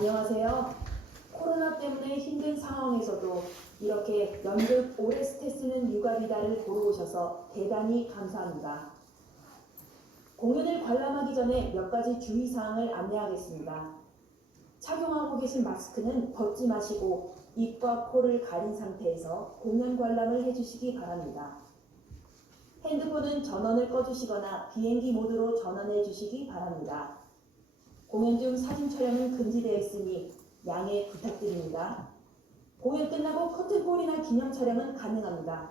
안녕하세요. 코로나 때문에 힘든 상황에서도 이렇게 연극 오레스테 쓰는 육아비다를 보러 오셔서 대단히 감사합니다. 공연을 관람하기 전에 몇 가지 주의사항을 안내하겠습니다. 착용하고 계신 마스크는 벗지 마시고 입과 코를 가린 상태에서 공연 관람을 해주시기 바랍니다. 핸드폰은 전원을 꺼주시거나 비행기 모드로 전환해 주시기 바랍니다. 공연 중 사진 촬영은 금지되어 있으니 양해 부탁드립니다. 공연 끝나고 커튼콜이나 기념 촬영은 가능합니다.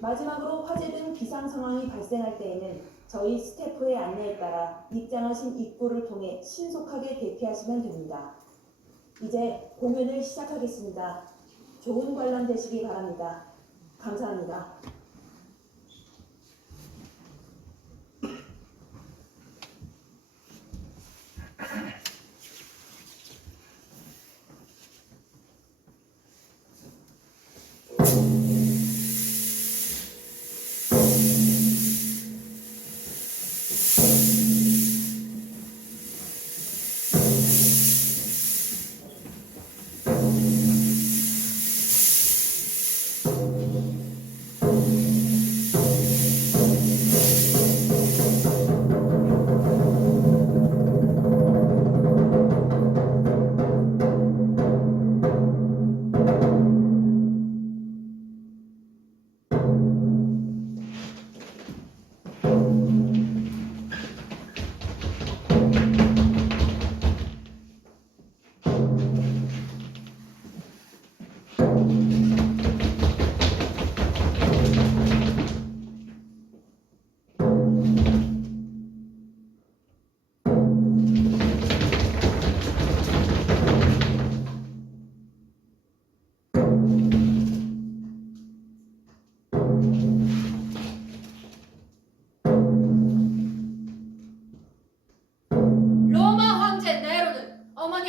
마지막으로 화재 등 비상 상황이 발생할 때에는 저희 스태프의 안내에 따라 입장하신 입구를 통해 신속하게 대피하시면 됩니다. 이제 공연을 시작하겠습니다. 좋은 관람 되시기 바랍니다. 감사합니다.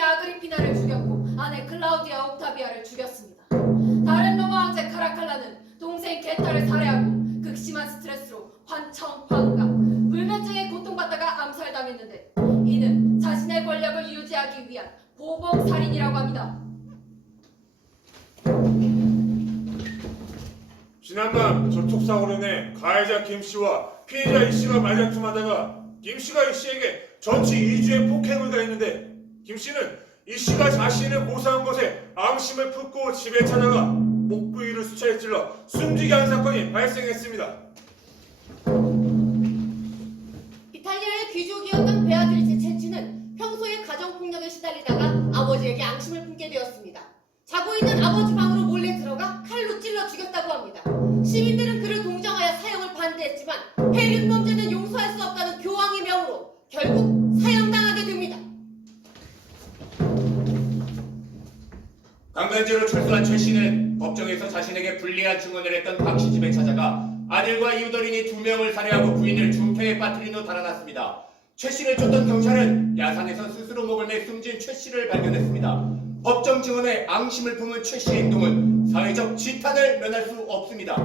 아그리피나를 죽였고 아내 클라우디아 옥타비아를 죽였습니다. 다른 로마 황제 카라칼라는 동생 게타를 살해하고 극심한 스트레스로 환청, 환각, 불면증에 고통받다가 암살당했는데 이는 자신의 권력을 유지하기 위한 보복살인이라고 합니다. 지난밤 접촉사고로 인해 가해자 김씨와 피해자 이씨가 말다툼하다가 김씨가 이씨에게 전치 2주의 폭행을 가했는데 김씨는 이씨가 자신을 고소한 것에 앙심을 품고 집에 찾아가 목 부위를 수차례 찔러 숨지게 한 사건이 발생했습니다. 이탈리아의 귀족이었던 베아트리체 체치는 평소에 가정폭력에 시달리다가 아버지에게 앙심을 품게 되었습니다. 자고 있는 아버지 방으로 몰래 들어가 칼로 찔러 죽였다고 합니다. 시민들은 그를 동정하여 사형을 반대했지만 해륜범죄는 용서할 수 없다는 교황의 명으로 결국 사형당하게 됩니다. 강간죄로 출소한 최 씨는 법정에서 자신에게 불리한 증언을 했던 박 씨 집에 찾아가 아들과 이웃어린이 2명을 살해하고 부인을 중태에 빠뜨린 후 달아났습니다. 최 씨를 쫓던 경찰은 야산에서 스스로 목을 내 숨진 최 씨를 발견했습니다. 법정 증언에 앙심을 품은 최 씨의 행동은 사회적 지탄을 면할 수 없습니다.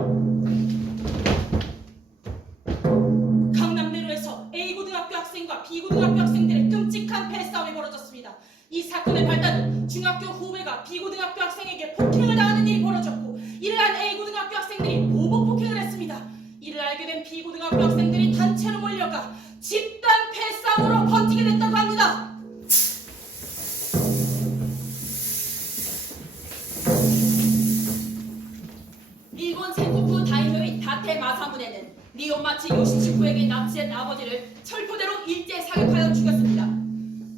강남대로에서 A고등학교 학생과 B고등학교 학생들의 끔찍한 패싸움이 벌어졌습니다. 이 사건의 발단은 중학교 후배가 B고등학교 학생에게 폭행을 당하는 일이 벌어졌고 이를 안 A고등학교 학생들이 보복 폭행을 했습니다. 이를 알게 된 B고등학교 학생들이 단체로 몰려가 집단 패싸움으로 버티게 됐다고 합니다. 일본 센토쿠 다이묘인 다테 마사무네는 니온마치 요시치쿠에게 납치한 아버지를 철포대로 일제 사격하여 죽였습니다.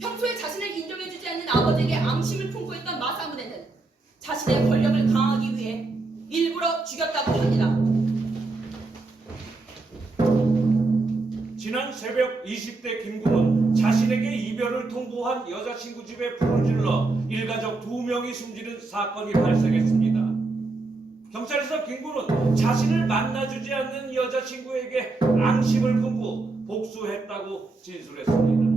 평소에 자신을 인정해주지 않는 아버지에게 앙심을 품고 있던 마사무네는 자신의 권력을 강화하기 위해 일부러 죽였다고 합니다. 지난 새벽 20대 김군은 자신에게 이별을 통보한 여자친구 집에 불을 질러 일가족 2명이 숨지는 사건이 발생했습니다. 경찰에서 김군은 자신을 만나주지 않는 여자친구에게 앙심을 품고 복수했다고 진술했습니다.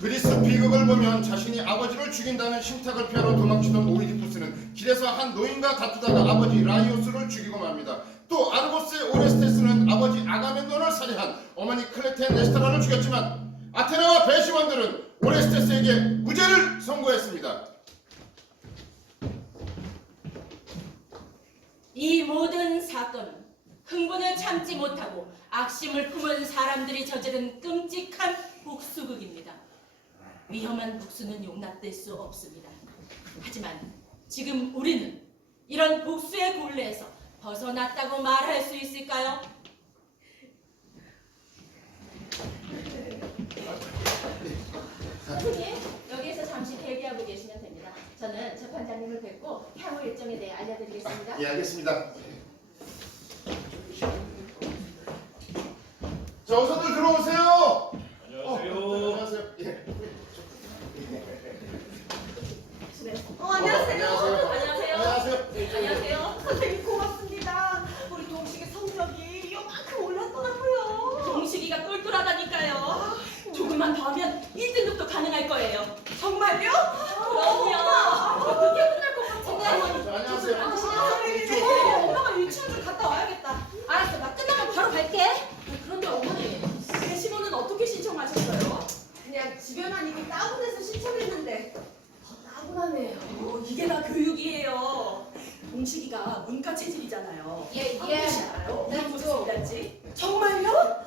그리스 비극을 보면 자신이 아버지를 죽인다는 신탁을 피하러 도망치던 오이디푸스는 길에서 한 노인과 다투다가 아버지 라이오스를 죽이고 맙니다. 또 아르고스의 오레스테스는 아버지 아가멤논을 살해한 어머니 클레텐네스트라를 죽였지만 아테나와 배시원들은 오레스테스에게 무죄를 선고했습니다. 이 모든 사건은 흥분을 참지 못하고 악심을 품은 사람들이 저지른 끔찍한 복수극입니다. 위험한 복수는 용납될 수 없습니다. 하지만 지금 우리는 이런 복수의 굴레에서 벗어났다고 말할 수 있을까요? 선생님, 여기에서 잠시 대기하고 계시면 됩니다. 저는 재판장님을 뵙고 향후 일정에 대해 알려드리겠습니다. 예, 알겠습니다. 자, 어서들 들어오세요. 안녕하세요. 안녕하세요. 예. 안녕하세요. 안녕하세요. 안녕하세요. 안녕하세요. 선생님 고맙습니다. 우리 동식이 성적이 요만큼 올랐더라고요. 동식이가 똘똘하다니까요. 조금만 더 하면 1등급도 가능할 거예요. 정말요? 그럼요. 어떻게 끝날 것 같은데? 안녕하세요. 엄마가 유치원 좀 갔다 와야겠다. 알았어, 나 끝나면 바로 갈게. 그런데 어머니, 배심원은 어떻게 신청하셨어요? 그냥 집에만 이렇게 따분해서 신청했는데 따분하네요. 이게 다 교육이에요. 동식이가 문과 체질이잖아요. 예, 혹시 알아요? 네, 무슨 좀. 소리인지? 정말요?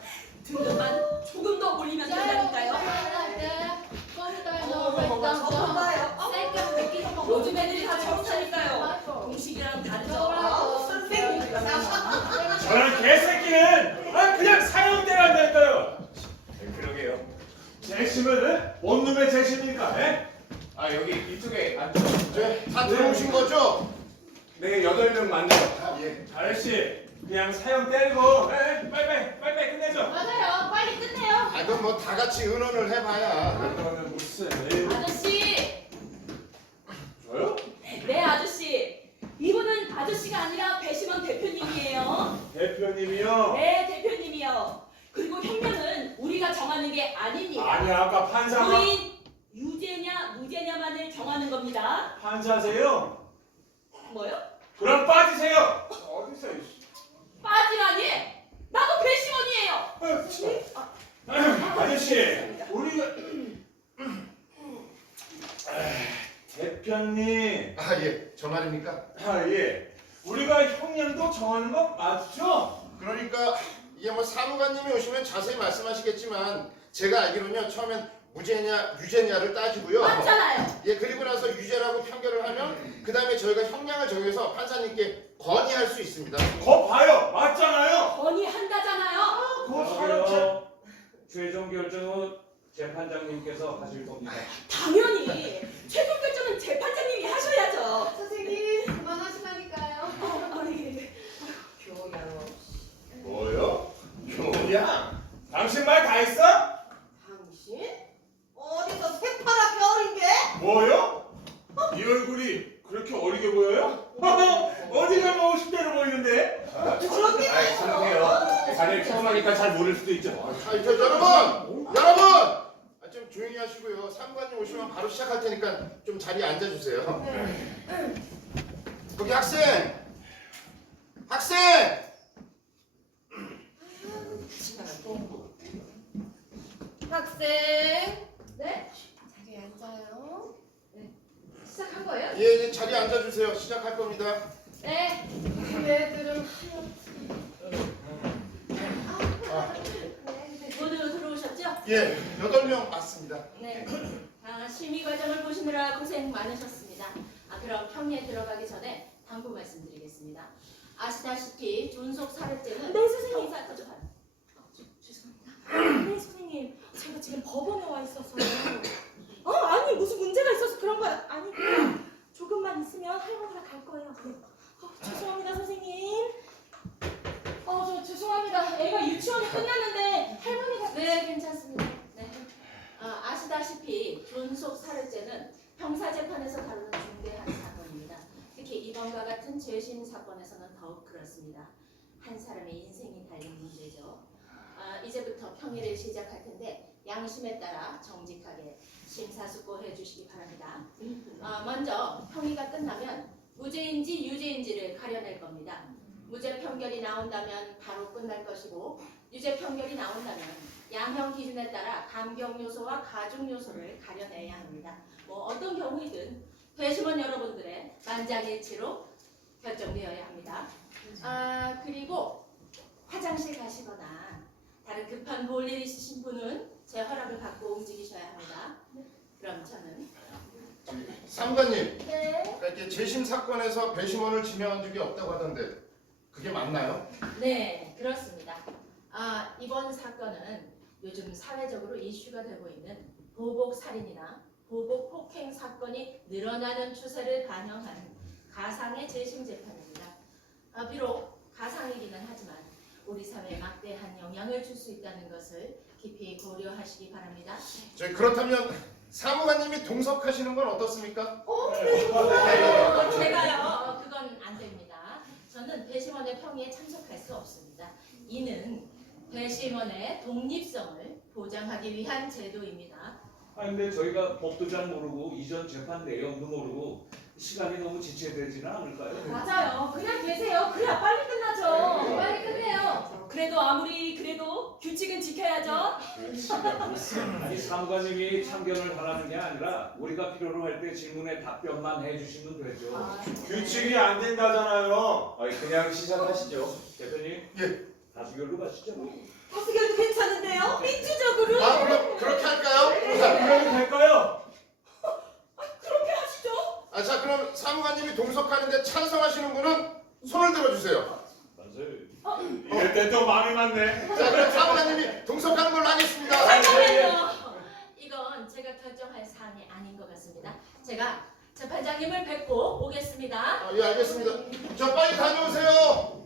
등급만 조금 더 올리면 된다니까요. 요즘 애들이 다 저렇다니까요. 동식이랑 다르죠? 선생님이랑 저런 개새끼는 그냥 사형대란다니까요. 그러게요. 재심은 원룸의 재심입니까? 예? 아 여기 이쪽에 앉아. 다 들어오신 거죠? 네 8명 맞네요. 예. 아저씨 그냥 사형 때리고 빨리 끝내죠. 맞아요. 빨리 끝내요. 아, 그럼 뭐 다 같이 의논을 해봐야. 그러면 무슨 아저씨! 저요? 네, 아저씨. 이분은 아저씨가 아니라 배심원 대표님이에요. 대표님이요? 네, 대표님이요. 그리고 형량은 우리가 정하는 게 아닙니다. 아니 아까 판사가 부인 유죄냐 무죄냐만을 정하는 겁니다. 판사세요? 뭐요? 그럼 빠지세요. 어디서 빠지라니? 나도 배심원이에요. 아저씨 우리가 대표님 아, 예. 저 말입니까? 예 우리가 형량도 정하는 거 맞죠? 그러니까 이게 뭐 사무관님이 오시면 자세히 말씀하시겠지만 제가 알기로는요 처음엔 무죄냐 유죄냐를 따지고요. 맞잖아요. 예, 그리고 나서 유죄라고 판결을 하면 그 다음에 저희가 형량을 정해서 판사님께 건의할 수 있습니다. 거 봐요 맞잖아요. 건의한다잖아요. 그거 사람 그러게요. 최종 결정은 재판장님께서 하실 겁니다. 당연히 최종 결정은 재판장님이 하셔야죠. 선생님, 그만하시라니까요. 뭐요? 교양? 당신 말 다 했어? 당신? 어디서 새파랗게 어린 게? 뭐요? 이 얼굴이 그렇게 어리게 보여요? 어디 가면 50대로 보이는데? 참으세요. 자네를 처음 하니까 잘 모를 수도 있죠. 여러분! 좀 조용히 하시고요. 사무관님 오시면 바로 시작할 테니까 좀 자리에 앉아주세요. 거기 학생! 학생. 네? 자리에 앉아요. 네. 시작한 거예요? 예, 자리에 앉아주세요. 시작할 겁니다. 네. 얘들은 모두 들어오셨죠? 예, 8명 맞습니다. 네. 심의 과정을 보시느라 고생 많으셨습니다. 그럼 평리에 들어가기 전에 당부 말씀드리겠습니다. 아시다시피 존속 살해죄는 네, 선생님. 형사처벌. 죄송합니다. 네, 선생님. 제가 지금 법원에 와 있어서요. 아니 무슨 문제가 있어서 그런 거 아니고 조금만 있으면 할머니랑 갈 거예요. 네. 죄송합니다, 선생님. 저 죄송합니다. 애가 유치원이 끝났는데 할머니가 네, 괜찮습니다. 네. 아시다시피 존속 살해죄는 형사재판에서 다루는 중대한 사건입니다. 특히 이번과 같은 죄심 사건에서는 더욱 그렇습니다. 한 사람의 인생이 달린 문제죠. 이제부터 평의를 시작할 텐데 양심에 따라 정직하게 심사숙고해 주시기 바랍니다. 먼저 평의가 끝나면 무죄인지 유죄인지를 가려낼 겁니다. 무죄 판결이 나온다면 바로 끝날 것이고 유죄 판결이 나온다면 양형 기준에 따라 감경 요소와 가중 요소를 가려내야 합니다. 뭐 어떤 경우이든 배심원 여러분들의 만장일치로 결정되어야 합니다. 그리고 화장실 가시거나 다른 급한 볼일 있으신 분은 제 허락을 받고 움직이셔야 합니다. 그럼 저는 사무관님, 네. 그러니까 이렇게 재심 사건에서 배심원을 지명한 적이 없다고 하던데 그게 맞나요? 네, 그렇습니다. 이번 사건은 요즘 사회적으로 이슈가 되고 있는 보복 살인이나 보복 폭행 사건이 늘어나는 추세를 반영한 가상의 재심 재판입니다. 비록 가상이기는 하지만 우리 사회에 막대한 영향을 줄 수 있다는 것을 깊이 고려하시기 바랍니다. 그렇다면 사무관님이 동석하시는 건 어떻습니까? 제가요, 그건 안 됩니다. 저는 배심원의 평의에 참석할 수 없습니다. 이는 배심원의 독립성을 보장하기 위한 제도입니다. 근데 저희가 법도 잘 모르고 이전 재판 내용도 모르고 시간이 너무 지체되지는 않을까요? 맞아요. 그냥 계세요. 그래야 빨리 끝나죠. 빨리 끝내요. 그래도 규칙은 지켜야죠. 아니 사무관님이 참견을 하라는 게 아니라 우리가 필요로 할 때 질문에 답변만 해주시면 되죠. 규칙이 안 된다잖아요. 그냥 시작하시죠. 대표님, 예. 다수결로 가시죠. 다수결도 괜찮은데요? 민주적으로. 그럼 그렇게 할까요? 그래도 될까요? 그렇게 하시죠. 자, 그럼 사무관님이 동석하는데 찬성하시는 분은 손을 들어주세요. 이럴 땐 또 마음이 많네. 자, 그럼 사무관님이 동석하는 걸로 하겠습니다. 이건 제가 결정할 사안이 아닌 것 같습니다. 제가 재판장님을 뵙고 오겠습니다. 예, 알겠습니다. 저 빨리 다녀오세요.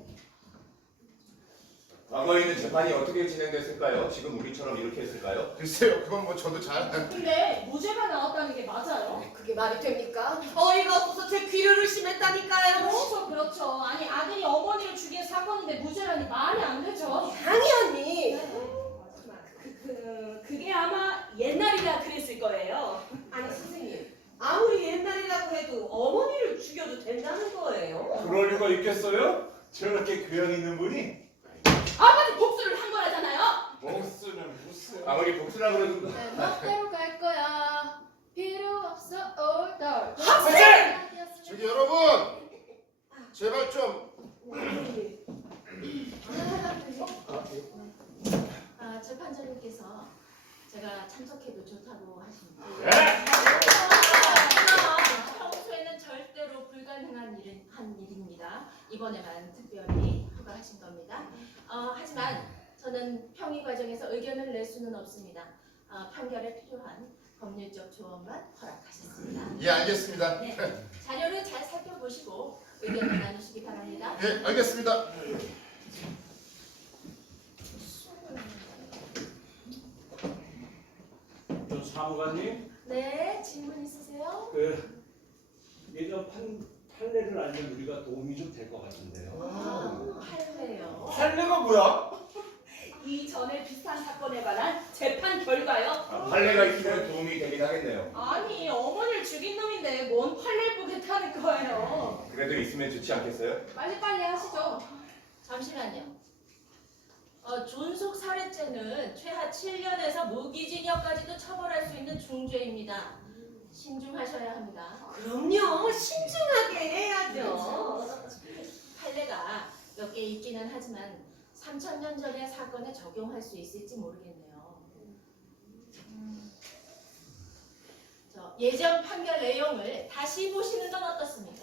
과거에 있는 재판이 어떻게 진행됐을까요? 지금 우리처럼 이렇게 했을까요? 글쎄요, 그건 뭐 저도 잘. 근데 무죄가 나왔다는 게 맞아요? 그게 말이 됩니까? 어이가 없어서 제 귀를 의심했다니까요. 그렇죠. 아니 아들이 어머니를 죽인 사건인데 무죄라니 말이 안 되죠. 당연히. 그게 아마 옛날이라 그랬을 거예요. 아니 선생님 아무리 옛날이라고 해도 어머니를 죽여도 된다는 거예요? 그럴 리가 있겠어요? 저렇게 교양 있는 분이? 아버지 복수를 한 거라잖아요. 목수는 무슨? 아무리 복수라 그래도 내 멋대로 갈 거야. 필요 없어 올덜. 저기 여러분, 제발 좀. 재판장님께서 제가 참석해도 좋다고 하십니다. 네. 평소에는 절대로 불가능한 일입니다. 이번에만 특별히 허가하신 겁니다. 하지만 저는 평의 과정에서 의견을 낼 수는 없습니다. 판결에 필요한 법률적 조언만 허락하셨습니다. 예, 알겠습니다. 네, 자료를 잘 살펴보시고 의견을 나누시기 바랍니다. 예, 알겠습니다. 저 사무관님, 네, 질문 있으세요? 예전 판례를 알면 우리가 도움이 좀 될 것 같은데요. 할래요. 판례가 뭐야? 이전에 비슷한 사건에 관한 재판 결과요. 판례가 있으면 도움이 되긴 하겠네요. 아니 어머니를 죽인 놈인데 뭔 판례를 보겠다는 거예요. 그래도 있으면 좋지 않겠어요? 빨리빨리 하시죠. 잠시만요. 존속 살해죄는 최하 7년에서 무기징역까지도 처벌할 수 있는 중죄입니다. 신중하셔야 합니다. 그럼요 신중하게 해야죠. 판례가 몇 개 있기는 하지만 3,000년 전의 사건에 적용할 수 있을지 모르겠네요. 예전 판결 내용을 다시 보시는 건 어떻습니까?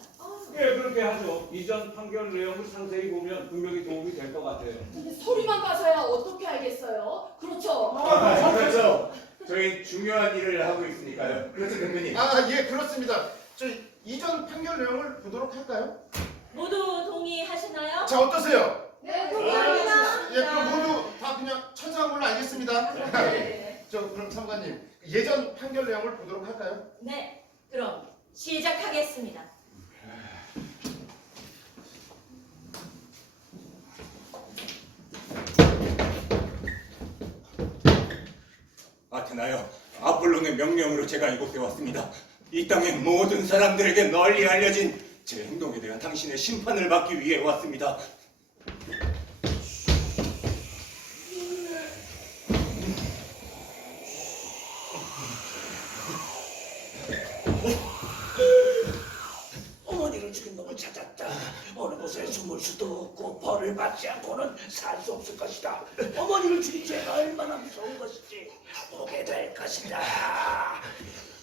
예, 그렇게 하죠. 이전 판결 내용을 상세히 보면 분명히 도움이 될 것 같아요. 근데 소리만 봐서야 어떻게 알겠어요? 그렇죠. 그렇죠. 저희 중요한 일을 하고 있으니까요. 그렇죠, 대표님. 예, 그렇습니다. 저 이전 판결 내용을 보도록 할까요? 모두 동의하시나요? 자, 어떠세요? 네, 예, 그럼 모두 다 그냥 찬성한 걸로 알겠습니다. 네. 그럼 사무관님, 예전 판결 내용을 보도록 할까요? 네, 그럼 시작하겠습니다. 아테나여, 아폴론의 명령으로 제가 이곳에 왔습니다. 이 땅의 모든 사람들에게 널리 알려진 제 행동에 대한 당신의 심판을 받기 위해 왔습니다. 이곳에 숨을 수도 없고 벌을 받지 않고는 살 수 없을 것이다. 어머니를 죽인 죄가 얼마나 무서운 것인지 보게 될 것이다.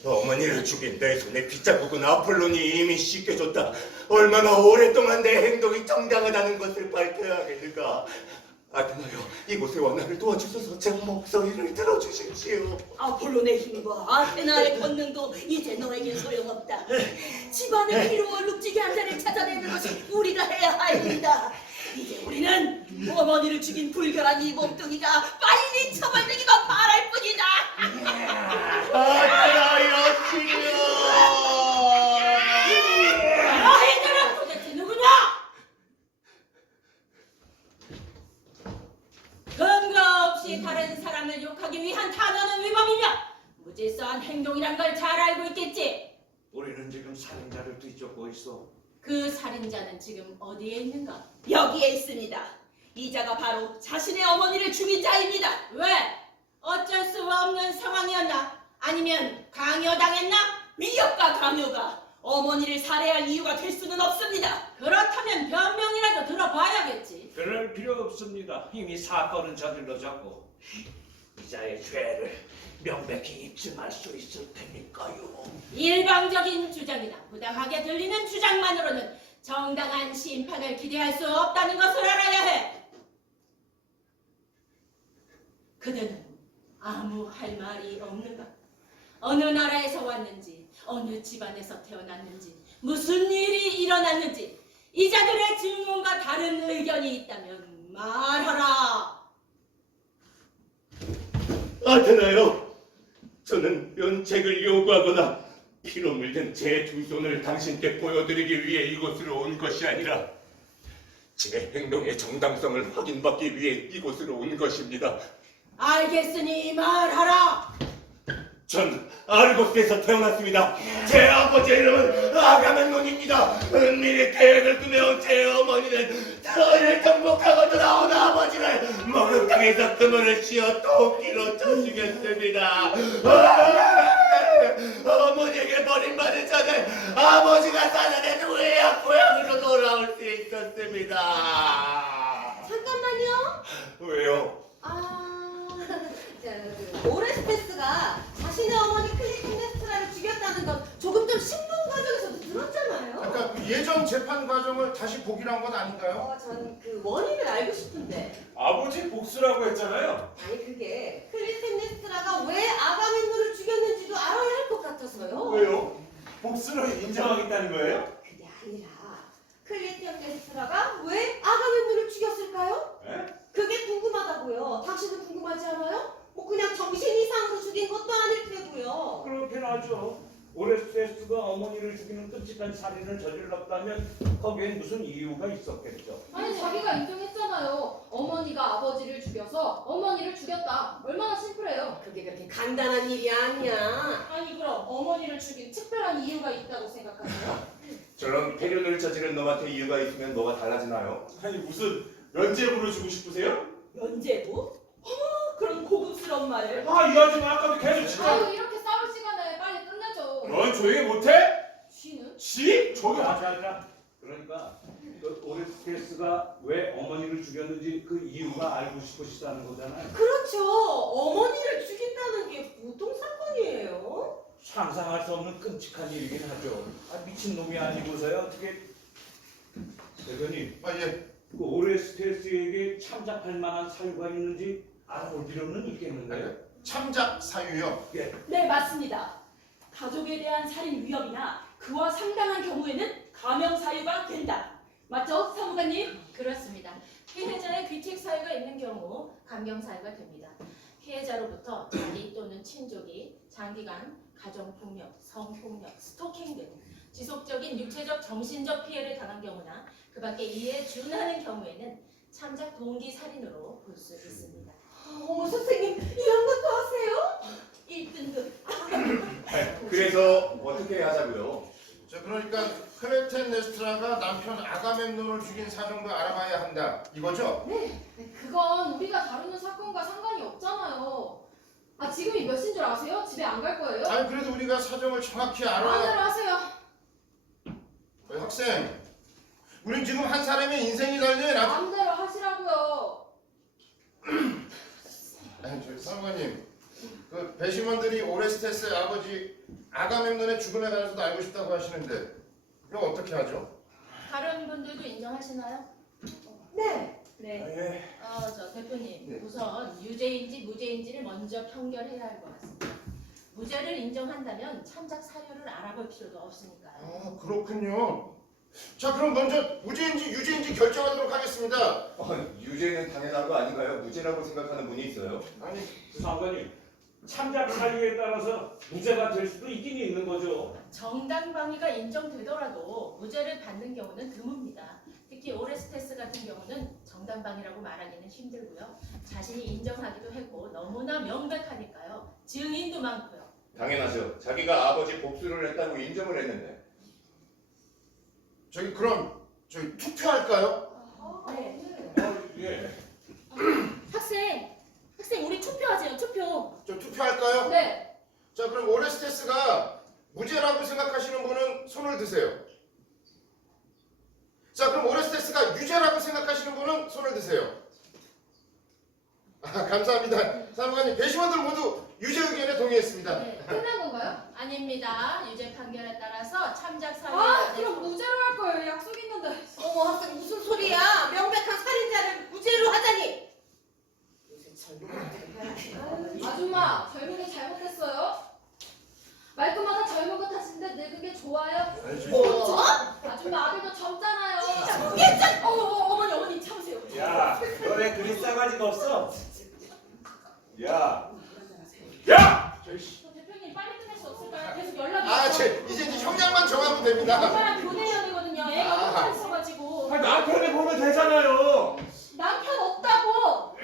어머니를 죽인 내 손에 빗자국은 아폴론이 이미 씻겨줬다. 얼마나 오랫동안 내 행동이 정당하다는 것을 밝혀야겠는가. 아테나여, 이곳에 와 나를 도와주셔서 제 목소리를 들어주십시오. 아폴론의 힘과 아테나의 권능도 이제 너에겐 소용없다. 집안의 피로 얼룩지게 한 자를 찾아내는 것이 우리가 해야 할 일이다. 이제 우리는 어머니를 죽인 불결한 이 몸뚱이가 빨리 처벌되기만 바랄 뿐이다. 아테나여, 치료! 너희들은 도대체 누구냐? 근거 없이 다른 사람을 욕하기 위한 단어는 위법이며 무질서한 행동이란 걸 잘 알고 있겠지? 우리는 지금 살인자를 뒤쫓고 있어. 그 살인자는 지금 어디에 있는가? 여기에 있습니다. 이 자가 바로 자신의 어머니를 죽인 자입니다. 왜? 어쩔 수 없는 상황이었나? 아니면 강요당했나? 미역과 강요가 어머니를 살해할 이유가 될 수는 없습니다. 그렇다면 변명이라도 들어봐야겠지. 그럴 필요 없습니다. 이미 사건은 저질러졌고. 이자의 죄를 명백히 입증할 수 있을 테니까요. 일방적인 주장이나 부당하게 들리는 주장만으로는 정당한 심판을 기대할 수 없다는 것을 알아야 해. 그대는 아무 할 말이 없는가? 어느 나라에서 왔는지, 어느 집안에서 태어났는지, 무슨 일이 일어났는지 이자들의 질문과 다른 의견이 있다면 말하라. 아테나여, 저는 면책을 요구하거나 피로 물든 제 두 손을 당신께 보여드리기 위해 이곳으로 온 것이 아니라 제 행동의 정당성을 확인받기 위해 이곳으로 온 것입니다. 알겠으니 말하라. 전 아르고스에서 태어났습니다. 제 아버지의 이름은 아가멤논입니다. 은밀히 계획을 꾸며온 제 어머니는 저희를 정복하고 돌아온 아버지를 목욕탕에서 그물을 씌워 도끼로 쳐 죽였습니다. 어머니에게 버림받은 저는 아버지가 살아낸 후에 고향으로 돌아올 수 있었습니다. 잠깐만요. 왜요? 오레스테스가 자신의 어머니 클리템네스트라를 죽였다는 건 조금 전 신분 과정에서도 들었잖아요. 아까 그 예전 재판 과정을 다시 보기로 한 건 아닌가요? 전 그 원인을 알고 싶은데. 아버지 복수라고 했잖아요. 아니 그게 클리템네스트라가 왜 아가멤논을 죽였는지도 알아야 할 것 같아서요. 왜요? 복수를 인정하겠다는 거예요? 그게 아니라 클리템네스트라가 왜 아가멤논을 죽였을까요? 에? 그게 궁금하다고요. 당신은 궁금하지 않아요? 뭐 그냥 정신 이상으로 죽인 것도 아닐 테고요. 그렇긴 하죠. 오레스테스가 어머니를 죽이는 끔찍한 살인을 저질렀다면 거기엔 무슨 이유가 있었겠죠. 아니 자기가 인정했잖아요. 어머니가 아버지를 죽여서 어머니를 죽였다. 얼마나 심플해요. 그게 그렇게 간단한 일이 아니야. 아니 그럼 어머니를 죽인 특별한 이유가 있다고 생각하세요? 저런 폐륜을 저지른 놈한테 이유가 있으면 뭐가 달라지나요? 아니 무슨 면죄부를 주고 싶으세요? 면제부? 어머 그런 고급스러운 말을. 아 이 아줌마 아까도 계속 진짜. 아유 이렇게 싸울 시간에 빨리 끝내죠. 넌 조용히 못해? 쥐는? 쥐? 저기 자. 그러니까 그 오레스테스가 왜 어머니를 죽였는지 그 이유가 알고 싶으시다는 거잖아요. 그렇죠. 어머니를 죽인다는 게 보통 사건이에요. 상상할 수 없는 끔찍한 일이긴 하죠. 미친놈이 아니고서야 어떻게 대변인 아 예. 그 오레스테스에게 참작할 만한 사유가 있는지 알아볼 필요는 있겠는데요. 참작 사유요. 네 맞습니다. 가족에 대한 살인 위협이나 그와 상당한 경우에는 감형 사유가 된다. 맞죠 사무관님? 그렇습니다. 피해자의 귀책 사유가 있는 경우 감경 사유가 됩니다. 피해자로부터 자기 또는 친족이 장기간 가정폭력, 성폭력, 스토킹 등 지속적인 육체적, 정신적 피해를 당한 경우나 그 밖에 이에 준하는 경우에는 참작 동기 살인으로 볼 수 있습니다. 어머 선생님 이런 것도 하세요? 1등급. 그래서 어떻게 하자고요? 자 그러니까 클리템네스트라가 남편 아가멤논을 죽인 사정도 알아봐야 한다. 이거죠? 그건 우리가 다루는 사건과 상관이 없잖아요. 아 지금이 몇 시인 줄 아세요? 집에 안 갈 거예요? 아니 그래도 우리가 사정을 정확히 마음대로 알아야. 하세요. 학생, 우린 지금 한 사람의 인생이 달린 마음대로 하시라고요. 아니 저기 사무관님, 그 배심원들이 오레스테스의 아버지 아가멤논의 죽음에 관해서도 알고 싶다고 하시는데 이거 어떻게 하죠? 다른 분들도 인정하시나요? 네. 네. 저 대표님, 네. 우선 유죄인지 무죄인지를 먼저 판결해야 할 것 같습니다. 무죄를 인정한다면 참작 사유를 알아볼 필요도 없으니까요. 아 그렇군요. 자 그럼 먼저 무죄인지 유죄인지 결정하도록 하겠습니다. 유죄는 당연한 거 아닌가요? 무죄라고 생각하는 분이 있어요. 아니 사관님, 참작 사유에 따라서 무죄가 될 수도 있긴 있는 거죠. 정당방위가 인정되더라도 무죄를 받는 경우는 드뭅니다. 특히 오레스테스 같은 경우는 정당방위라고 말하기는 힘들고요. 자신이 인정하기도 했고 너무나 명백하니까요. 증인도 많고요. 당연하죠. 자기가 아버지 복수를 했다고 인정을 했는데. 저기 그럼 저희 투표할까요? 네. 예. 학생 우리 투표하세요. 투표. 저 투표할까요? 네. 자 그럼 오레스테스가 무죄라고 생각하시는 분은 손을 드세요. 자 그럼 오레스테스가 유죄라고 생각하시는 분은 손을 드세요. 아, 감사합니다. 사무관님, 배심원들 모두 유죄 의견에 동의했습니다. 네. 끝난 건가요? 아닙니다. 유죄 판결에 따라서 참작 사유. 그럼 무죄로 할 거예요. 약속 있는데. 어머 학생 무슨 소리야? 명백한 살인자를 무죄로 하다니. 아줌마, 젊은 게 잘못했어요? 말끝마다 젊은 것 탓인데 늙은 게 좋아요? 뭐? 아줌마 아들도 젊잖아요. 어머니 참으세요. 야, 너네 그리 싸가지가 없어? 야, 대표님 빨리 끝낼 수 없을까요? 계속 연락이 아, 있어요. 이제 형량만 정하면 됩니다. 엄마랑 교대연이거든요. 애가 혼자 있어가지고. 남편이 보면 되잖아요. 남편 없다고.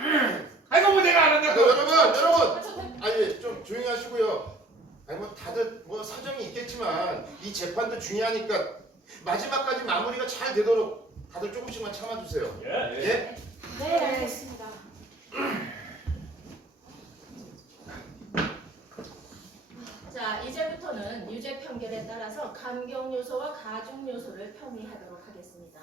아이고 뭐 내가 안 한다고. 여러분, 아, 저 아니 좀 조용히 하시고요. 아니 뭐 다들 뭐 사정이 있겠지만 이 재판도 중요하니까 마지막까지 마무리가 잘 되도록 다들 조금씩만 참아주세요. 예? 네, 알겠습니다. 자, 이제부터는 유죄 판결에 따라서 감경 요소와 가중 요소를 평의하도록 하겠습니다.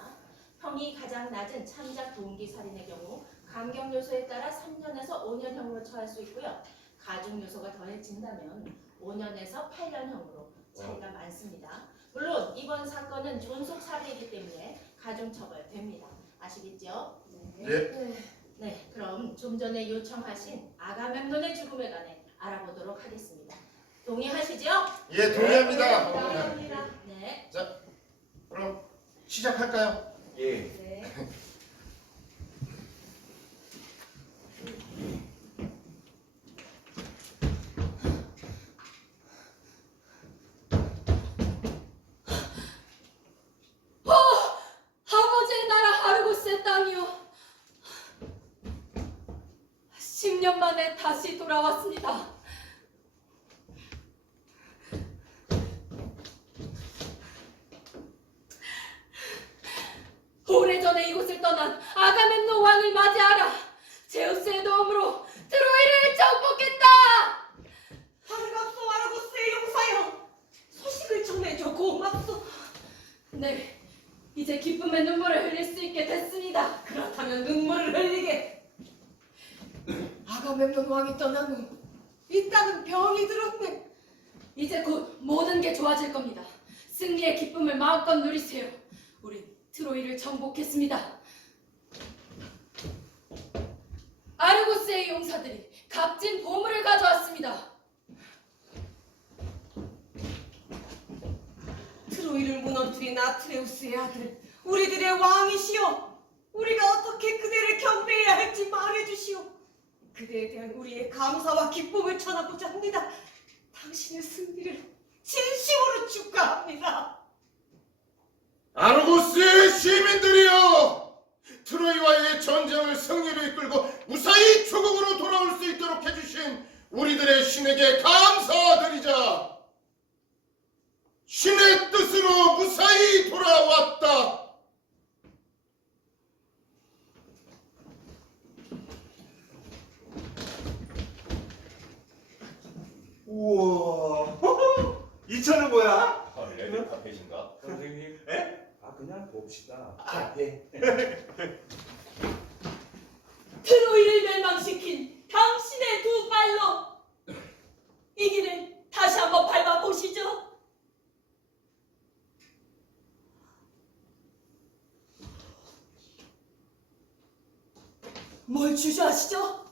형이 가장 낮은 참작 동기 살인의 경우 감경 요소에 따라 3년에서 5년형으로 처할 수 있고요. 가중 요소가 더해진다면 5년에서 8년형으로 차이가 많습니다. 물론 이번 사건은 존속 살해이기 때문에 가중 처벌됩니다. 아시겠죠? 예. 네, 그럼 좀 전에 요청하신 아가멤논의 죽음에 관해 알아보도록 하겠습니다. 동의하시죠? 예, 동의합니다. 동의합니다. 네. 자, 그럼 시작할까요? 예. 네. 아버지의 나라 아르고스의 땅이요. 10년 만에 다시 돌아왔습니다. 오래전에 이곳을 떠난 아가멤논 왕을 맞이하라. 제우스의 도움으로 트로이를 정복했다. 반갑소 아르고스의 용사여. 소식을 전해줘 고맙소. 네, 이제 기쁨의 눈물을 흘릴 수 있게 됐습니다. 그렇다면 눈물을 흘리게. 아가멤논 왕이 떠난 후 이 땅은 병이 들었네. 이제 곧 모든 게 좋아질 겁니다. 승리의 기쁨을 마음껏 누리세요. 우린 트로이를 정복했습니다. 아르고스의 용사들이 값진 보물을 가져왔습니다. 트로이를 무너뜨린 아트레우스의 아들, 우리들의 왕이시여. 우리가 어떻게 그대를 경배해야 할지 말해주시오. 그대에 대한 우리의 감사와 기쁨을 전하고자 합니다. 당신의 승리를 진심으로 축하합니다. 아르고스의 시민들이여! 트로이와의 전쟁을 승리로 이끌고 무사히 조국으로 돌아올 수 있도록 해주신 우리들의 신에게 감사드리자. 신의 뜻으로 무사히 돌아왔다. 우와. 이 차는 뭐야? 레드 카펫인가? 선생님, 에? 그냥 봅시다. 예. 트로이를 멸망시킨 당신의 두 발로 이 길을 다시 한번 밟아보시죠. 뭘 주저하시죠?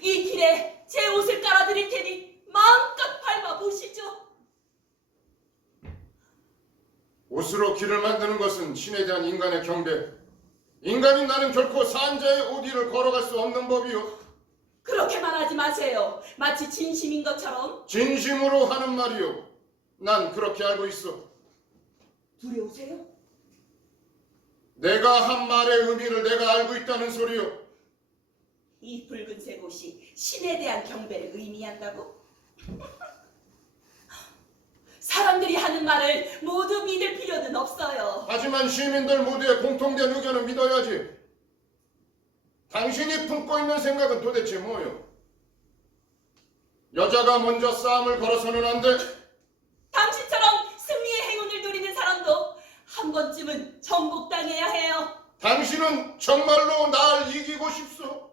이 길에 제 옷을 깔아드릴 테니 마음껏 밟아보시죠. 옷으로 길을 만드는 것은 신에 대한 인간의 경배. 인간인 나는 결코 산자의 옷 위를 걸어갈 수 없는 법이요. 그렇게 말하지 마세요. 마치 진심인 것처럼. 진심으로 하는 말이요. 난 그렇게 알고 있어. 두려우세요? 내가 한 말의 의미를 내가 알고 있다는 소리요. 이 붉은색 옷이 신에 대한 경배를 의미한다고? 사람들이 하는 말을 모두 믿을 필요는 없어요. 하지만 시민들 모두의 공통된 의견을 믿어야지. 당신이 품고 있는 생각은 도대체 뭐요? 여자가 먼저 싸움을 걸어서는 안 돼. 당신처럼 승리의 행운을 누리는 사람도 한 번쯤은 정복당해야 해요. 당신은 정말로 날 이기고 싶소?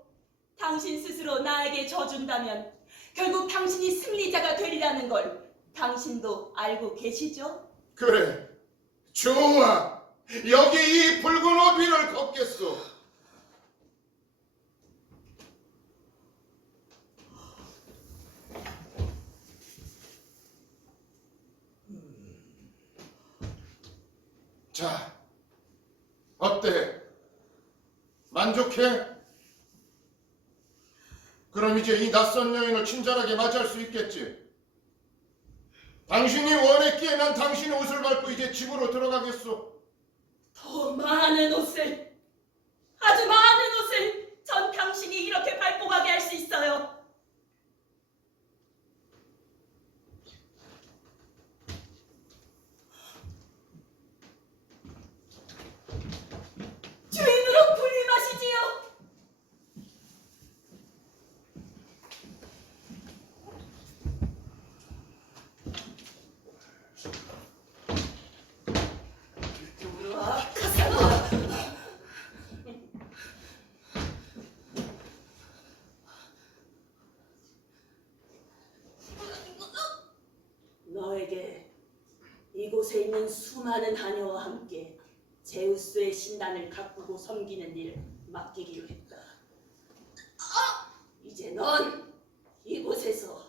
당신 스스로 나에게 져준다면 결국 당신이 승리자가 되리라는 걸 당신도 알고 계시죠? 그래, 좋아. 여기 이 붉은 옷 위를 걷겠소. 자, 어때? 만족해? 그럼 이제 이 낯선 여인을 친절하게 맞이할 수 있겠지? 당신이 원했기에 난 당신의 옷을 밟고 이제 집으로 들어가겠소. 더 많은 옷을, 아주 많은 옷을 전 당신이 이렇게 밟고 가게 할 수 있어요. 주인으로 군림하시지요. 들어와, 가사노. 너에게 이곳에 있는 수많은 하녀와 함께 제우스의 신단을 가꾸고 섬기는 일을 맡기기로 했다. 이제 넌 이곳에서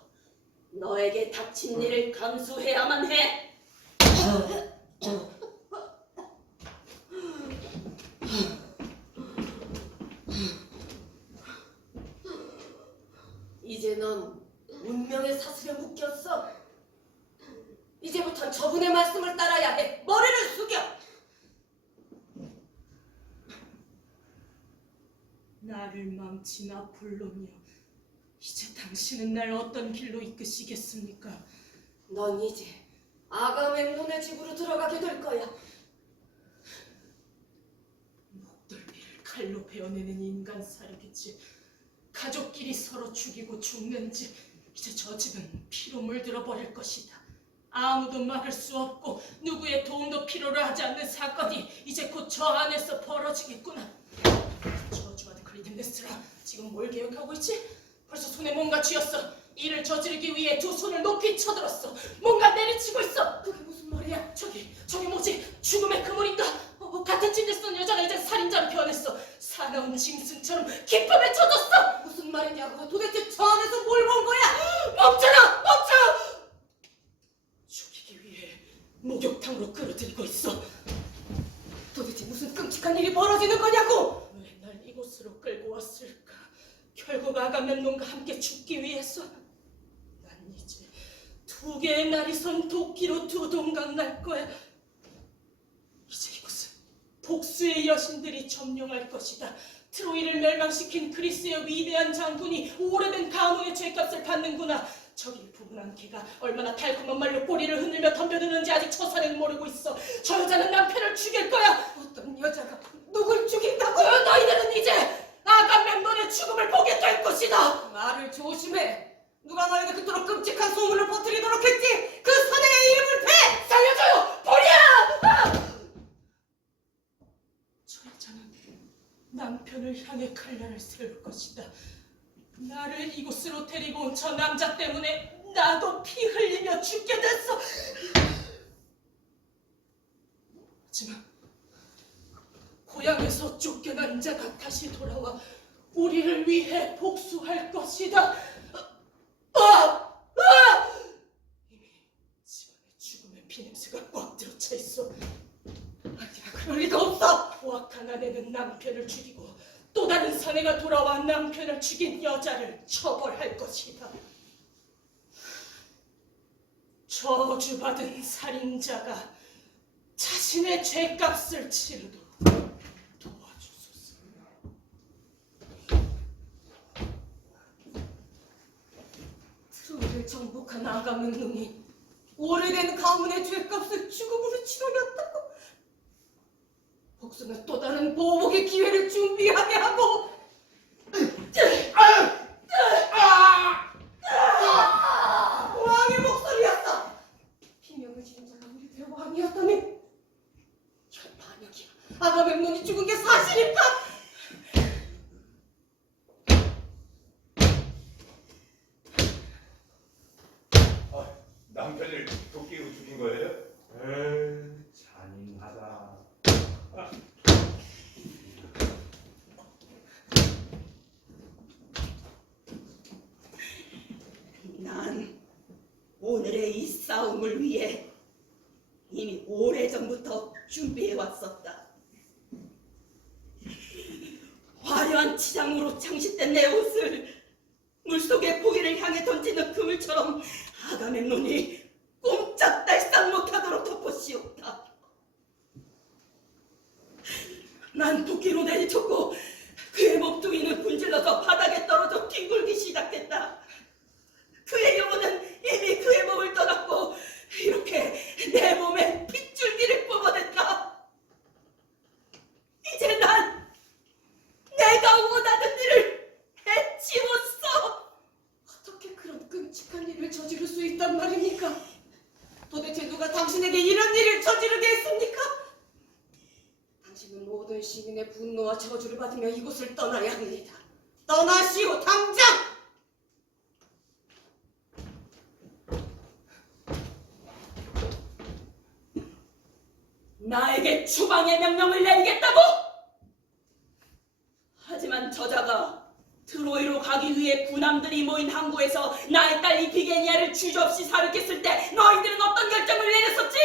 너에게 닥친 일을 감수해야만 해. 이제 넌 운명의 사슬에 묶였어. 이제부턴 저분의 말씀을 따라야 해. 머리를 숙여. 나를 망친 아폴로니아, 이제 당신은 날 어떤 길로 이끄시겠습니까? 넌 이제 아가멤논의 집으로 들어가게 될 거야. 목덜미를 칼로 베어내는 인간 살이겠지. 가족끼리 서로 죽이고 죽는지 이제 저 집은 피로 물들어 버릴 것이다. 아무도 막을 수 없고 누구의 도움도 필요로 하지 않는 사건이 이제 곧 저 안에서 벌어지겠구나. 저주하는 클리템네스라, 지금 뭘 계획하고 있지? 벌써 손에 뭔가 쥐었어. 일을 저지르기 위해 두 손을 높이 쳐들었어. 뭔가 내리치고 있어. 그게 무슨 말이야? 저기 뭐지? 죽음의 그물인가? 같은 침대 쓰던 여자가 이제 살인자로 변했어. 사나운 짐승처럼 기쁨에 젖었어. 무슨 말이냐고? 도대체 저 안에서 뭘 본 거야? 멈춰라! 멈춰! 죽이기 위해 목욕탕으로 끌어들이고 있어. 도대체 무슨 끔찍한 일이 벌어지는 거냐고? 왜 날 이곳으로 끌고 왔을까? 결국 아가멤논과 함께 죽기 위해서. 난 이제 두 개의 날이 선 도끼로 두 동강 날 거야. 이제 이곳은 복수의 여신들이 점령할 것이다. 트로이를 멸망시킨 그리스의 위대한 장군이 오래된 간호의 죄값을 받는구나. 저기 부분한 개가 얼마나 달콤한 말로 꼬리를 흔들며 덤벼드는지 아직 처사는 모르고 있어. 저 여자는 남편을 죽일 거야. 어떤 여자가 누굴 죽인다고? 너희들은 이제 아가멤논의 죽음을 보게 될 것이다. 말을 조심해. 누가 너에게 그토록 끔찍한 소문을 퍼뜨리도록 했지? 그 사내의 이름을 대! 살려줘요! 보리야! 남편을 향해 칼날을 세울 것이다. 나를 이곳으로 데리고 온 저 남자 때문에 나도 피 흘리며 죽게 됐어. 하지만 고향에서 쫓겨난 자가 다시 돌아와 우리를 위해 복수할 것이다. 이미 집안에 죽음의 피냄새가 꽉 들어차 있어. 아니야, 그럴 리가 없어. 포악한 아내는 남편을 죽이고 또 다른 사내가 돌아와 남편을 죽인 여자를 처벌할 것이다. 저주받은 살인자가 자신의 죄값을 치르도록 도와주소서. 트로이를 정복한 아가멤논이 오래된 가문의 죄값을 죽음으로 치러렸다고. 복수는 또 다른 보복의 기회를 준비하게 하고. 왕의 목소리였어. 비명을 지른 자가 우리들의 왕이었다면 현 반역이야. 아가멤논이 죽은 게 사실일까? 남편을 도끼로 죽인 거예요? 잔인하다. 난 오늘의 이 싸움을 위해 이미 오래전부터 준비해 왔었다. 화려한 치장으로 장식된 내 옷을 물속의 포기를 향해 던지는 그물처럼 아가멤논이 꼼짝달싹 못하도록 덮어씌웠다. 난 도끼로 내리쳤고 그의 몸뚱이는 분질러서 바닥에 떨어져 뒹굴기 시작했다. 그의 영혼은 이미 그의 몸을 떠났고 이렇게 내 몸에 핏줄기를 뽑아냈다. 이제 난 내가 원하는 일을 해치웠어. 어떻게 그런 끔찍한 일을 저지를 수 있단 말입니까? 도대체 누가 당신에게 이런 일을 저지르게 했습니까? 당신은 모든 시민의 분노와 저주를 받으며 이곳을 떠나야 합니다. 떠나시오, 당장! 나에게 추방의 명령을 내리겠다고? 하지만 저자가 트로이로 가기 위해 군함들이 모인 항구에서 나의 딸 이피게니아를 주저없이 사륙했을 때 너희들은 어떤 결정을 내렸었지?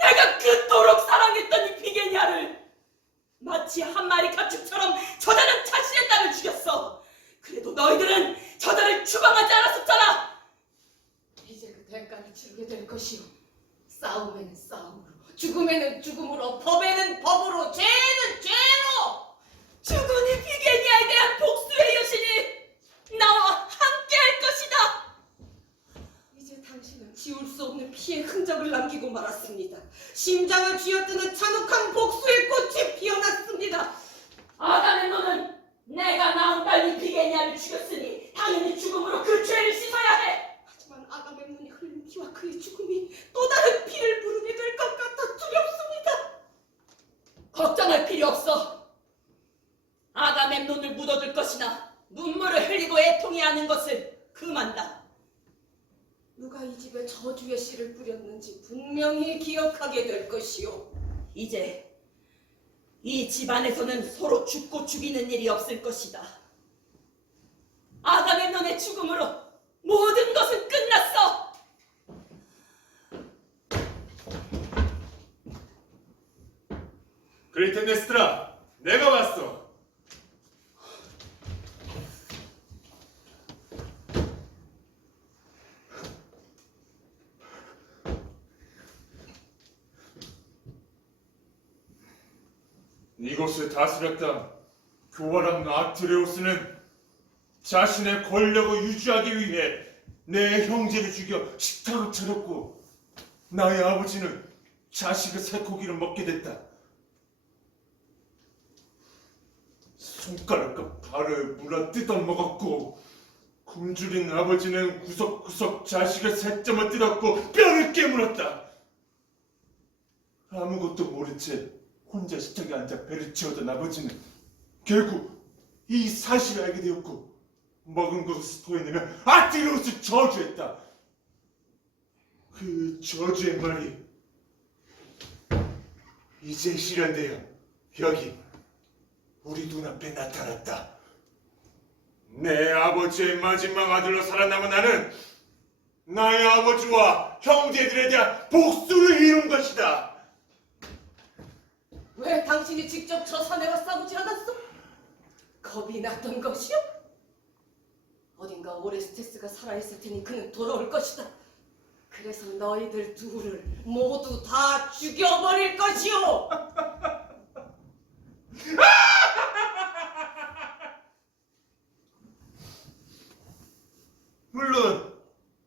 내가 그토록 사랑했던 이피게니아를 마치 한 마리 가축처럼 저자는 자신의 딸을 죽였어. 그래도 너희들은 저자를 추방하지 않았었잖아. 이제 그 대가를 치르게 될 것이오. 싸움에는 싸움으로, 죽음에는 죽음으로, 법에는 법으로, 죄는 죄로! 죽은 이피게니아에 대한 복수의 여신이 나와 함께 할 것이다. 이제 당신은 지울 수 없는 피의 흔적을 남기고 말았습니다. 심장을 쥐어뜯는 잔혹한 복수의 꽃이 피어났습니다. 아가멤논은 내가 낳은 딸 이피게니아를 죽였으니 당연히 죽음으로 그 죄를 씻어야 해. 하지만 아가멤논이 흘린 피와 그의 죽음이 또 다른 피를 부르게 될 것 같아 두렵습니다. 걱정할 필요 없어. 아가멤논을 묻어둘 것이나 눈물을 흘리고 애통해하는 것을 금한다. 누가 이 집에 저주의 씨를 뿌렸는지 분명히 기억하게 될 것이오. 이제 이 집안에서는 서로 죽고 죽이는 일이 없을 것이다. 아가멤논의 죽음으로 모든 것은 끝났어. 클리템네스트라, 내가 왔어. 이곳을 다스렸던 교활한 아트레우스는 자신의 권력을 유지하기 위해 내 형제를 죽여 식탁을 차렸고 나의 아버지는 자식의 살코기를 먹게 됐다. 손가락과 발을 물어 뜯어먹었고 굶주린 아버지는 구석구석 자식의 살점을 뜯었고 뼈를 깨물었다. 아무것도 모른 채 혼자 식탁에 앉아 배를 채우던 아버지는 결국 이 사실을 알게 되었고 먹은 것을 토해내며 아티로스를 저주했다. 그 저주의 말이 이제 실현되어 여기 우리 눈앞에 나타났다. 내 아버지의 마지막 아들로 살아남은 나는 나의 아버지와 형제들에 대한 복수를 이룬 것이다. 왜 당신이 직접 저 사내와 싸우지 않았어? 겁이 났던 것이요? 어딘가 오레스테스가 살아있을 테니 그는 돌아올 것이다. 그래서 너희들 둘을 모두 다 죽여버릴 것이오! 물론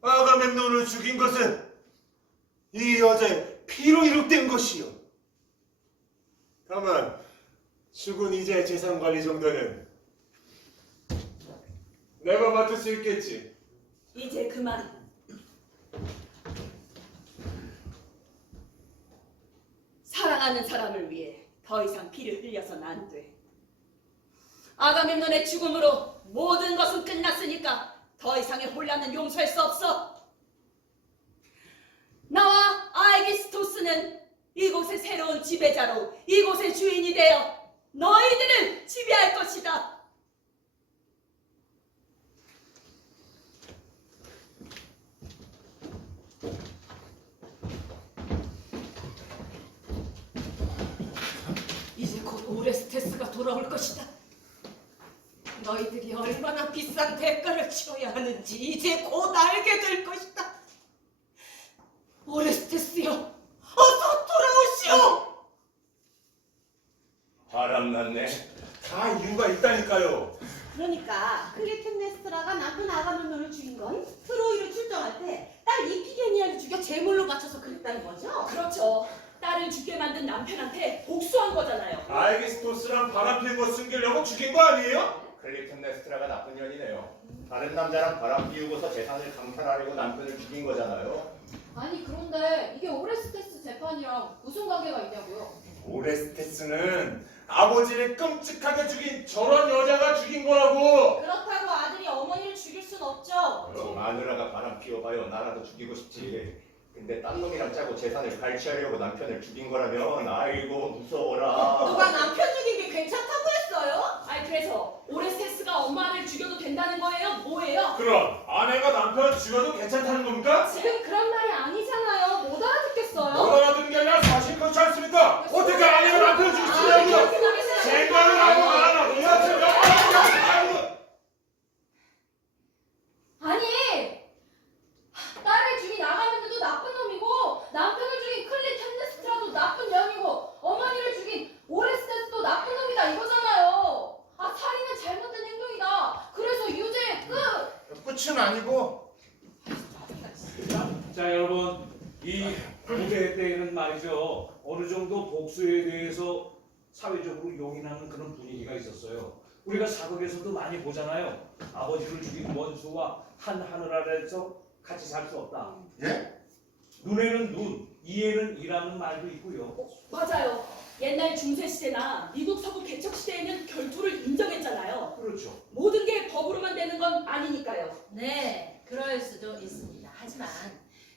아가멤논을 죽인 것은 이 여자의 피로 이룩된 것이요. 다만 죽은 이자의 재산 관리 정도는 내가 맡을 수 있겠지. 이제 그만. 사랑하는 사람을 위해 더 이상 피를 흘려선 안 돼. 아가멤논의 죽음으로 모든 것은 끝났으니까 더 이상의 혼란은 용서할 수 없어. 나와 아에기스토스는 이곳의 새로운 지배자로 이곳의 주인이 되어 너희들을 지배할 것이다. 이제 곧 오레스테스가 돌아올 것이다. 너희들이 얼마나 비싼 대가를 치러야 하는지 이제 곧 알게 될 것이다. 오레스테스여, 어서 돌아오시오! 바람났네. 다 이유가 있다니까요. 그러니까 클리템네스트라가 남편 아가멤논을 죽인 건 트로이를 출정할 때 딸 이피게니아를 죽여 제물로 바쳐서 그랬다는 거죠? 그렇죠. 딸을 죽게 만든 남편한테 복수한 거잖아요. 아에기스토스랑 바람 피는 거 숨기려고 죽인 거 아니에요? 클리템네스트라가 나쁜 년이네요. 다른 남자랑 바람 피우고서 재산을 강탈하려고 남편을 죽인 거잖아요. 아니 그런데 이게 오레스테스 재판이랑 무슨 관계가 있냐고요? 오레스테스는 아버지를 끔찍하게 죽인 저런 여자가 죽인 거라고. 그렇다고 아들이 어머니를 죽일 순 없죠. 마누라가 바람 피워봐요. 나라도 죽이고 싶지. 근데 딴 놈이랑 짜고 재산을 갈취하려고 남편을 죽인 거라면 아이고 무서워라. 누가 남편 죽인 게 괜찮다고 했어요? 아니 그래서 오레스테스가 엄마를 죽여도 된다는 거예요? 뭐예요? 그럼 아내가 남편을 죽여도 괜찮다는 겁니까? 지금 그런 말이 아니잖아요. 못 알아듣겠어요? 못 알아듣는 게 아니라 사실 그렇지 않습니까? 어떻게 아내가 남편을 죽일 수 있냐고요? 생각을 하고 말하나 뭐야 생각. 아니 딸을 죽인 아가멤논도 나쁜 놈이고 남편을 죽인 클리템네스트라도 나쁜 년이고 어머니를 죽인 오레스테스도 나쁜 놈이다 이거잖아요. 아 살인은 잘못된 행동이다. 그래서 유죄 끝. 끝은 아니고 자 여러분, 이 고대 때에는 말이죠, 어느 정도 복수에 대해서 사회적으로 용인하는 그런 분위기가 있었어요. 우리가 사극에서도 많이 보잖아요. 아버지를 죽인 원수와 한 하늘 아래에서 같이 살 수 없다. 예? 눈에는 눈, 이에는 이라는 말도 있고요. 맞아요. 옛날 중세시대나 미국 서부 개척시대에는 결투를 인정했잖아요. 그렇죠. 모든 게 법으로만 되는 건 아니니까요. 네, 그럴 수도 있습니다. 하지만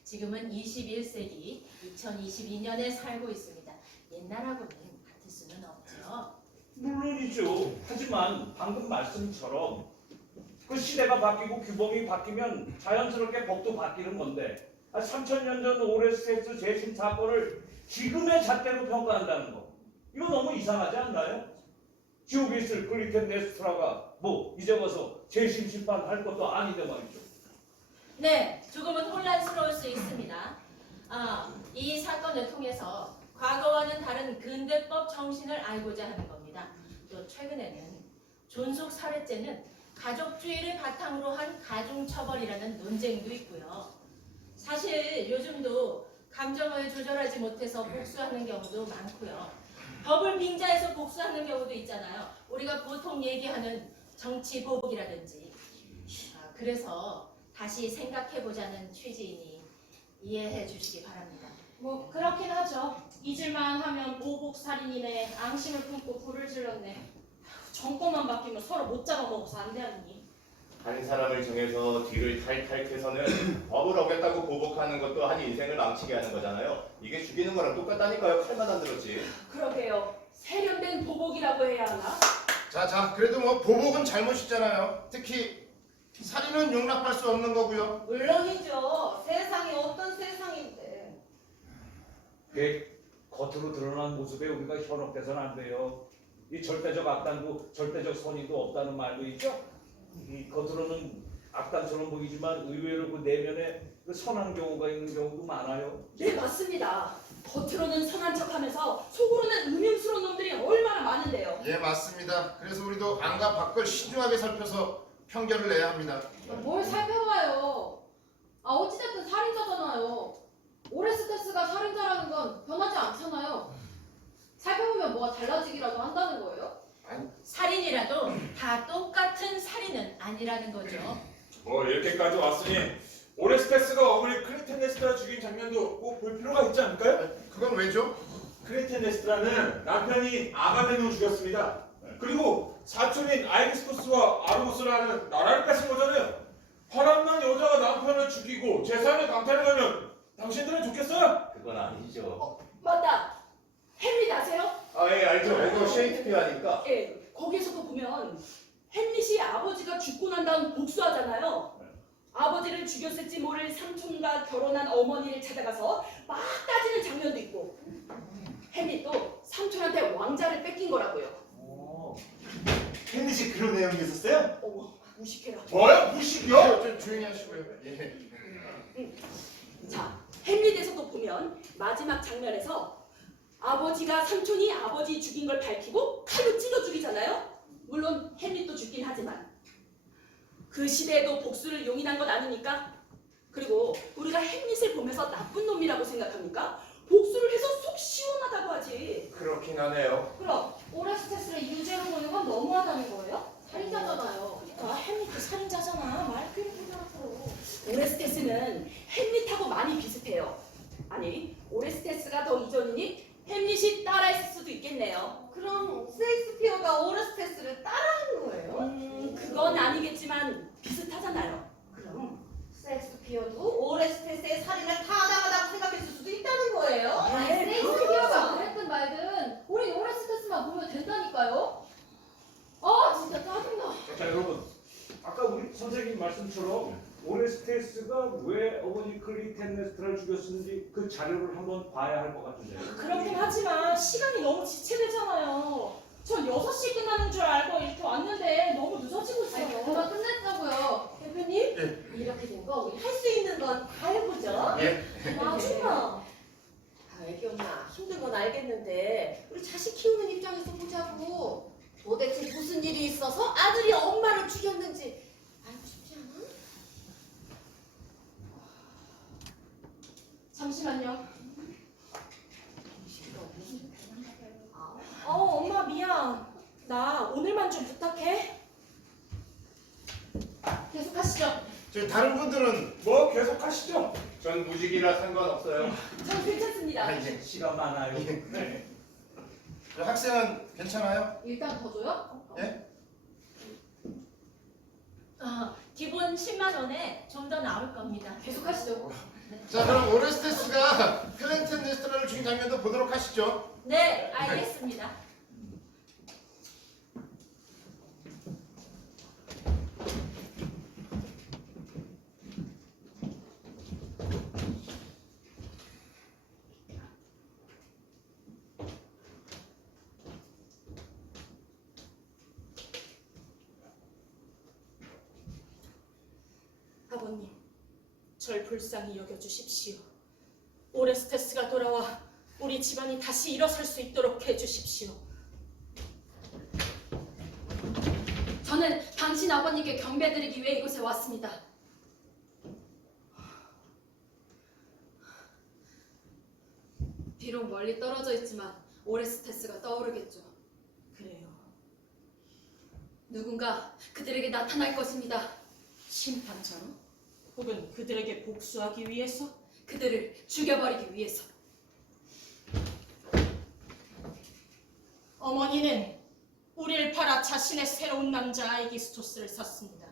지금은 21세기 2022년에 살고 있습니다. 옛날하고는 같을 수는 없죠. 물론이죠. 하지만 방금 말씀처럼 그 시대가 바뀌고 규범이 바뀌면 자연스럽게 법도 바뀌는 건데 3000년 전 오레스테스 재심 사건을 지금의 잣대로 평가한다는 거, 이거 너무 이상하지 않나요? 지옥에 있을 클리템네스트라가 뭐 이제 와서 재심 심판할 것도 아닌데 말이죠. 네, 조금은 혼란스러울 수 있습니다. 이 사건을 통해서 과거와는 다른 근대법 정신을 알고자 하는 겁니다. 또 최근에는 존속살해죄는 가족주의를 바탕으로 한 가중처벌이라는 논쟁도 있고요. 사실 요즘도 감정을 조절하지 못해서 복수하는 경우도 많고요. 법을 빙자해서 복수하는 경우도 있잖아요. 우리가 보통 얘기하는 정치 보복이라든지. 그래서 다시 생각해보자는 취지이니 이해해 주시기 바랍니다. 뭐 그렇게 그렇긴 하죠. 잊을만 하면 모복살인이네. 앙심을 품고 불을 질렀네. 정권만 바뀌면 서로 못 잡아먹어서 안 되니. 한 사람을 정해서 뒤를 탈탈 캐서는 법을 어겼다고 보복하는 것도 한 인생을 망치게 하는 거잖아요. 이게 죽이는 거랑 똑같다니까요. 칼만 안 들었지. 그러게요. 세련된 보복이라고 해야 하나? 자, 그래도 뭐 보복은 잘못이잖아요. 특히 살인은 용납할 수 없는 거고요. 물론이죠. 세상이 어떤 세상인데. 그 겉으로 드러난 모습에 우리가 현혹돼서는 안 돼요. 이 절대적 악단도 절대적 선의도 없다는 말도 있죠. 이 겉으로는 악단처럼 보이지만 의외로 그 내면에 그 선한 경우가 있는 경우도 많아요. 네, 맞습니다. 겉으로는 선한 척하면서 속으로는 음흉스러운 놈들이 얼마나 많은데요. 예, 맞습니다. 그래서 우리도 안과 밖을 신중하게 살펴서 편결을 내야 합니다. 뭘 살펴봐요. 어찌됐든 살인자잖아요. 오레스테스가 살인자라는 건 변하지 않잖아요. 살펴보면 뭐가 달라지기라도 한다는 거예요? 살인이라도 다 똑같은 살인은 아니라는 거죠. 뭐 이렇게까지 왔으니 오레스테스가 어머니 클리템네스트라 죽인 장면도 꼭 볼 필요가 있지 않을까요? 그건 왜죠? 클리템네스트라는 남편이 아가멤을 죽였습니다. 그리고 사촌인 아이기스토스와 아르고스라는 나라를 뺏은 거잖아요. 화랑난 여자가 남편을 죽이고 재산을 강탈을 하면 당신들은 좋겠어요? 그건 아니죠. 맞다. 햄릿 아세요? 예, 알죠. 이거 셰익스피어 아닙니까? 예, 거기에서도 보면 햄릿이 아버지가 죽고 난 다음 복수하잖아요. 아버지를 죽였을지 모를 삼촌과 결혼한 어머니를 찾아가서 막 따지는 장면도 있고, 햄릿도 삼촌한테 왕자를 뺏긴 거라고요. 햄릿이 그런 내용이 있었어요? 어머, 무식해라. 뭐요? 무식이요? 좀 조용히 하시고요. 예. 자, 햄릿에서도 보면 마지막 장면에서 아버지가 삼촌이 아버지 죽인 걸 밝히고 칼로 찔러 죽이잖아요. 물론 햄릿도 죽긴 하지만 그 시대에도 복수를 용인한 건 아니니까. 그리고 우리가 햄릿을 보면서 나쁜 놈이라고 생각합니까? 복수를 해서 속 시원하다고 하지. 그렇긴 하네요. 그럼 오레스테스를 유죄로 보는 건 너무하다는 거예요? 살인자잖아요. 햄릿도 살인자잖아. 말 끊고 오레스테스는 햄릿하고 많이 비슷해요. 아니, 오레스테스가 더 이전이니 햄릿이 따라했을 수도 있겠네요. 그럼 셰익스피어가 오레스테스를 따라한 거예요? 그건 아니겠지만 비슷하잖아요. 그럼 셰익스피어도 오레스테스의 살인을 타당하다고 생각했을 수도 있다는 거예요? 셰익스피어가 그랬든 말든 우린 오레스테스만 보면 된다니까요. 진짜 짜증나. 자, 여러분, 아까 우리 선생님 말씀처럼 오레스테스가 왜 어머니 클리템네스트라를 죽였는지 그 자료를 한번 봐야 할 것 같은데요. 그렇긴 하지만 시간이 너무 지체되잖아요. 전 6시 끝나는 줄 알고 이렇게 왔는데 너무 늦어지고 있어요. 그만 끝냈다고요. 대표님, 이렇게 된 거 우리 할 수 있는 건 다 해보죠. 예. 아줌마. 애기 엄마 힘든 건 알겠는데 우리 자식 키우는 입장에서 보자고. 도대체 무슨 일이 있어서 아들이 엄마를 죽였는지 알고 싶지 않아? 잠시만요. 엄마 미안. 나 오늘만 좀 부탁해. 계속하시죠. 저 다른 분들은 뭐 계속하시죠. 전 무직이라 상관없어요. 전 괜찮습니다. 이제 시간 많아요. 네. 저 학생은 괜찮아요? 일단 더 줘요? 예? 기본 10만 원에 좀 더 나올 겁니다. 계속하시죠. 자, 그럼 오레스테스가 클리템네스트라를 죽인 장면도 보도록 하시죠. 네, 알겠습니다. 아버님, 절 불쌍히 여겨주십시오. 오레스테스가 돌아와 우리 집안이 다시 일어설 수 있도록 해주십시오. 저는 당신 아버님께 경배드리기 위해 이곳에 왔습니다. 비록 멀리 떨어져 있지만 오레스테스가 떠오르겠죠. 그래요. 누군가 그들에게 나타날 것입니다. 심판처럼? 혹은 그들에게 복수하기 위해서? 그들을 죽여버리기 위해서. 어머니는 우리를 팔아 자신의 새로운 남자 아이기스토스를 샀습니다.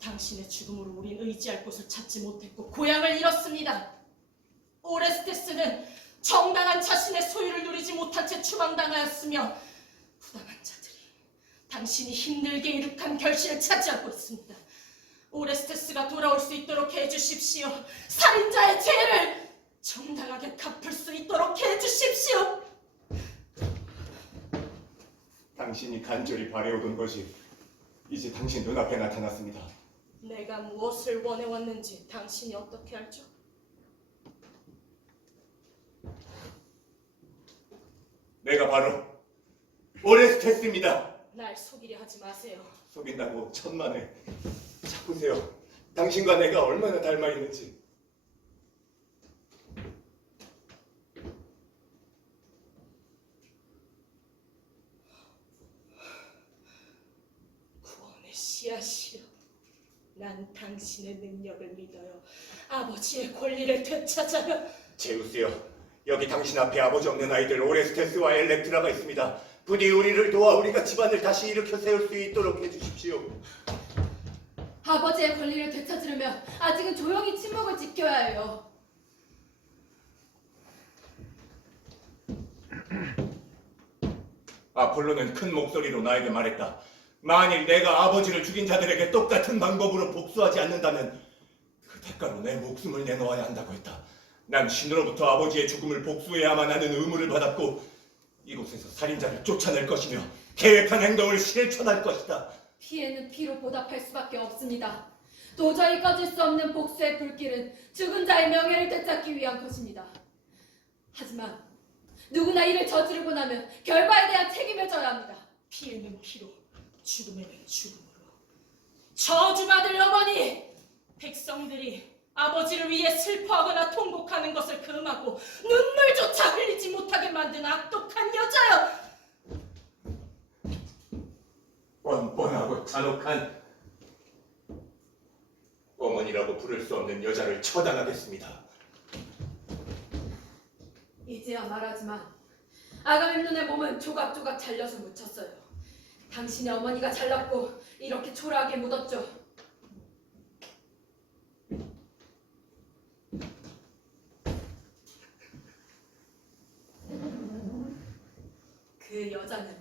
당신의 죽음으로 우린 의지할 곳을 찾지 못했고 고향을 잃었습니다. 오레스테스는 정당한 자신의 소유를 누리지 못한 채 추방당하였으며 부당한 자들이 당신이 힘들게 이룩한 결실을 차지하고 있습니다. 오레스테스가 돌아올 수 있도록 해주십시오. 살인자의 죄를 정당하게 갚을 수 있도록 해주십시오. 당신이 간절히 바래오던 것이 이제 당신 눈앞에 나타났습니다. 내가 무엇을 원해왔는지 당신이 어떻게 알죠? 내가 바로 오레스테스입니다. 날 속이려 하지 마세요. 속인다고 천만에. 자 보세요. 당신과 내가 얼마나 닮아 있는지. 구원의 씨앗이여, 난 당신의 능력을 믿어요. 아버지의 권리를 되찾아요. 제우스여, 여기 당신 앞에 아버지 없는 아이들 오레스테스와 엘렉트라가 있습니다. 부디 우리를 도와 우리가 집안을 다시 일으켜 세울 수 있도록 해주십시오. 아버지의 권리를 되찾으려면 아직은 조용히 침묵을 지켜야 해요. 아폴로는 큰 목소리로 나에게 말했다. 만일 내가 아버지를 죽인 자들에게 똑같은 방법으로 복수하지 않는다면 그 대가로 내 목숨을 내놓아야 한다고 했다. 난 신으로부터 아버지의 죽음을 복수해야만 하는 의무를 받았고 이곳에서 살인자를 쫓아낼 것이며 계획한 행동을 실천할 것이다. 피해는 피로 보답할 수밖에 없습니다. 도저히 꺼질 수 없는 복수의 불길은 죽은 자의 명예를 되찾기 위한 것입니다. 하지만 누구나 이를 저지르고 나면 결과에 대한 책임을 져야 합니다. 피에는 피로, 죽음에는 죽음으로. 저주받을 어머니! 백성들이 아버지를 위해 슬퍼하거나 통곡하는 것을 금하고 눈물조차 흘리지 못하게 만든 악독한 여자여! 뻔뻔하고 잔혹한 어머니라고 부를 수 없는 여자를 처단하겠습니다. 이제야 말하지만 아가멤논의 몸은 조각조각 잘려서 묻혔어요. 당신의 어머니가 잘랐고 이렇게 초라하게 묻었죠. 그 여자는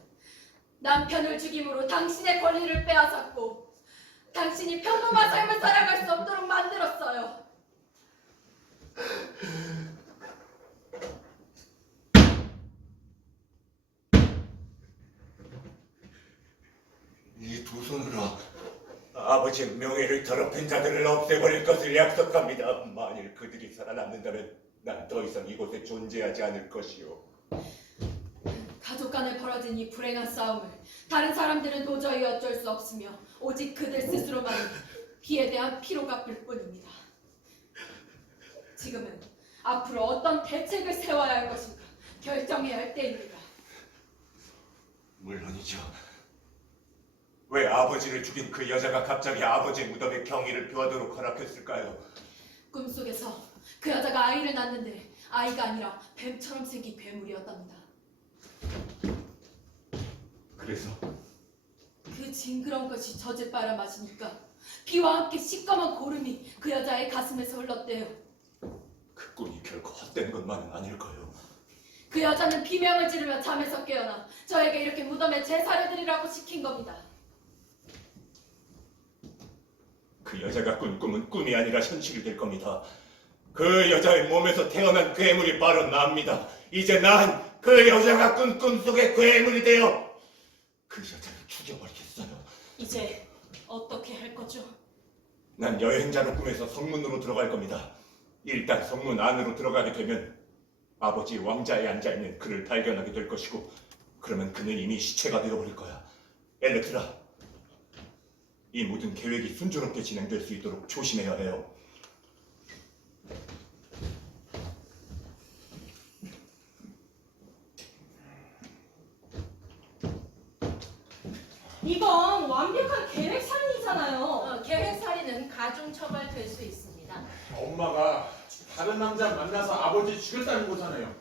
남편을 죽임으로 당신의 권리를 빼앗았고 당신이 평범한 삶을 살아갈 수 없도록 만들었어요. 이 두 손으로 아버지의 명예를 더럽힌 자들을 없애버릴 것을 약속합니다. 만일 그들이 살아남는다면 난 더 이상 이곳에 존재하지 않을 것이요. 가족 간에 벌어진 이 불행한 싸움을 다른 사람들은 도저히 어쩔 수 없으며 오직 그들 스스로만 피에 대한 피로 갚을 뿐입니다. 지금은 앞으로 어떤 대책을 세워야 할 것인가 결정해야 할 때입니다. 물론이죠. 왜 아버지를 죽인 그 여자가 갑자기 아버지의 무덤에 경의를 표하도록 허락했을까요? 꿈속에서 그 여자가 아이를 낳는데 아이가 아니라 뱀처럼 생긴 괴물이었답니다. 그래서 그 징그러운 것이 젖을 빨아 마시니까 비와 함께 시꺼먼 고름이 그 여자의 가슴에서 흘렀대요. 그 꿈이 결코 헛된 것만은 아닐 거요. 그 여자는 비명을 지르며 잠에서 깨어나 저에게 이렇게 무덤에 제사를 드리라고 시킨 겁니다. 그 여자가 꾼 꿈은 꿈이 아니라 현실이 될 겁니다. 그 여자의 몸에서 태어난 괴물이 바로 나입니다. 이제 난 그 여자가 꾼 꿈속의 괴물이 되어 그 여자를 죽여버리겠어요. 이제 어떻게 할 거죠? 난 여행자로 꿈에서 성문으로 들어갈 겁니다. 일단 성문 안으로 들어가게 되면 아버지 왕자에 앉아있는 그를 발견하게 될 것이고 그러면 그는 이미 시체가 되어버릴 거야. 엘렉트라, 이 모든 계획이 순조롭게 진행될 수 있도록 조심해야 해요. 이건 완벽한 계획살인이잖아요. 계획살인은 가중처벌될 수 있습니다. 엄마가 다른 남자 만나서 아버지 죽였다는 거잖아요.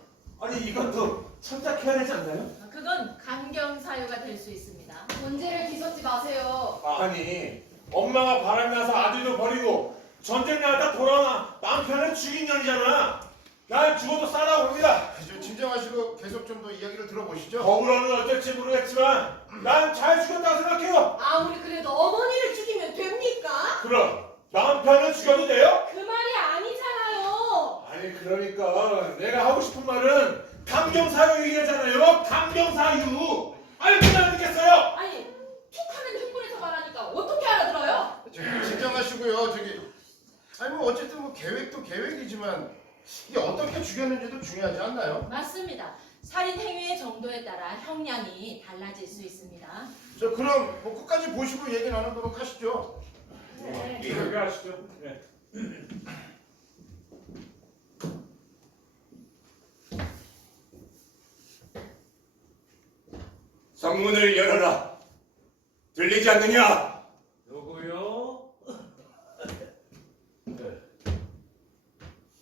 아니 이것도 참작해야 되지 않나요? 그건 감경사유가 될 수 있습니다. 문제를 뒤섞지 마세요. 아니 엄마가 바람이 나서 아들도 버리고 전쟁 나갔다 돌아와 남편을 죽인 년이잖아. 난 죽어도 싸다고 봅니다. 좀 진정하시고 계속 좀 더 이야기를 들어보시죠. 거꾸로는 어쩔지 모르겠지만 난 잘 죽였다고 생각해요. 아무리 그래도 어머니를 죽이면 됩니까? 그럼 남편을 죽여도 돼요? 그 말이 아니잖아요. 아니 그러니까 내가 하고 싶은 말은 감경사유 얘기하잖아요. 감경사유. 알면 듣겠어요. 아니, 툭하면 흥분해서 말하니까 어떻게 알아들어요? 진정하시고요. 아니 뭐 어쨌든 뭐 계획도 계획이지만 이게 어떻게 죽였는지도 중요하지 않나요? 맞습니다. 살인 행위의 정도에 따라 형량이 달라질 수 있습니다. 저 그럼 뭐 끝까지 보시고 얘기 나누도록 하시죠. 그렇게 하시죠. 네. 성문을 열어라. 들리지 않느냐? 누구요? 네.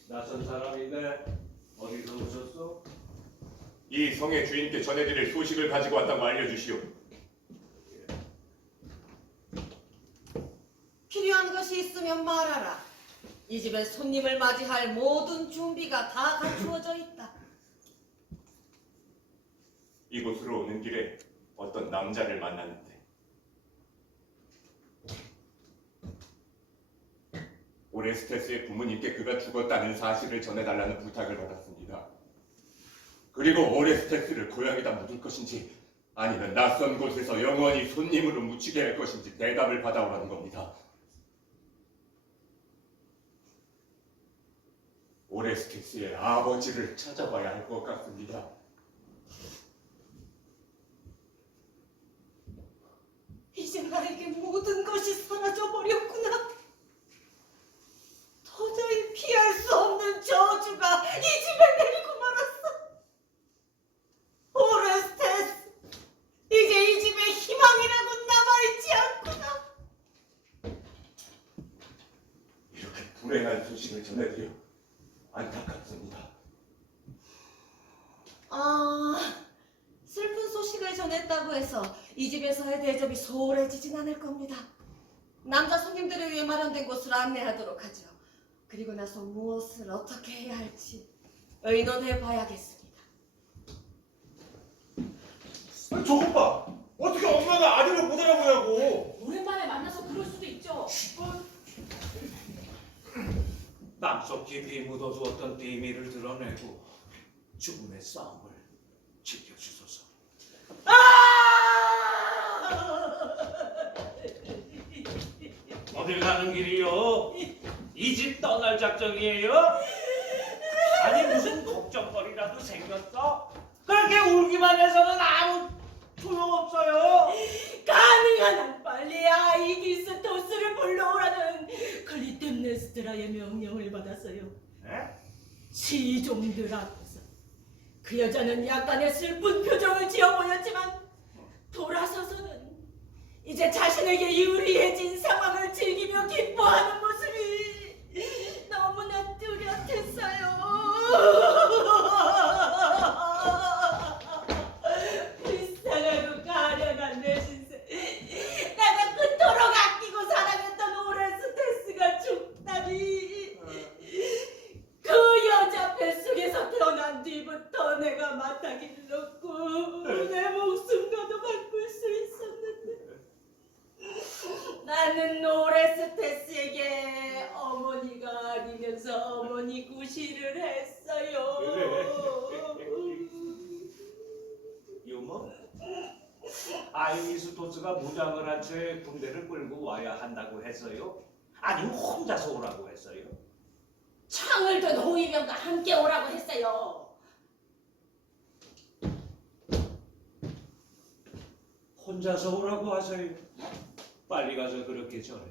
낯선 사람인데 어디서 오셨어? 이 성의 주인께 전해드릴 소식을 가지고 왔다고 알려주시오. 필요한 것이 있으면 말하라. 이 집에 손님을 맞이할 모든 준비가 다 갖추어져 있다. 이곳으로 오는 길에 어떤 남자를 만났는데 오레스테스의 부모님께 그가 죽었다는 사실을 전해달라는 부탁을 받았습니다. 그리고 오레스테스를 고향에다 묻을 것인지 아니면 낯선 곳에서 영원히 손님으로 묻히게 할 것인지 대답을 받아오라는 겁니다. 오레스테스의 아버지를 찾아봐야 할 것 같습니다. 이제 나에게 모든 것이 사라져버렸구나. 도저히 피할 수 없는 저주가 이 집에 내리고 말았어. 오레스테스, 이제 이 집에 희망이라고 남아있지 않구나. 이렇게 불행한 소식을 전해드려 안타깝습니다. 슬픈 소식을 전했다고 해서 이 집에서의 대접이 소홀해지진 않을 겁니다. 남자 손님들을 위해 마련된 곳으로 안내하도록 하죠. 그리고 나서 무엇을 어떻게 해야 할지 의논해 봐야겠습니다. 저것 봐. 어떻게 엄마가 아들을 못 알아보냐고. 오랜만에 만나서 그럴 수도 있죠. 땅속 깊이 묻어두었던 비밀을 드러내고 죽음의 싸움을 지켜주소서. 어딜 가는 길이요? 이 집 떠날 작정이에요? 아니 무슨 걱정거리라도 생겼어? 그렇게 울기만 해서는 아무 소용없어요. 가능한 한 빨리 아이기스토스를 불러오라는 클리템네스트라의 명령을 받았어요. 네? 시종들 앞에서 그 여자는 약간의 슬픈 표정을 지어 보였지만 돌아서서는 이제 자신에게 유리해진 상황을 즐기며 기뻐하는 모습이 너무나 뚜렷했어요. 불쌍하고 가련한 내 신세, 내가 그토록 아끼고 사랑했던 오레스테스가 죽다니. 그 여자 뱃속에서 태어난 뒤부터 내가 마타기를 놓고 내 목숨과도 바꿀 수 있었는데 나는 오레스테스에게 어머니가 아니면서 어머니 구실을 했어요. 유머? 아이기스토스가 무장을 한 채 군대를 끌고 와야 한다고 했어요? 아니면 혼자서 오라고 했어요? 창을 든 호위병과 함께 오라고 했어요. 혼자서 오라고 하세요. 빨리 가서 그렇게 전해.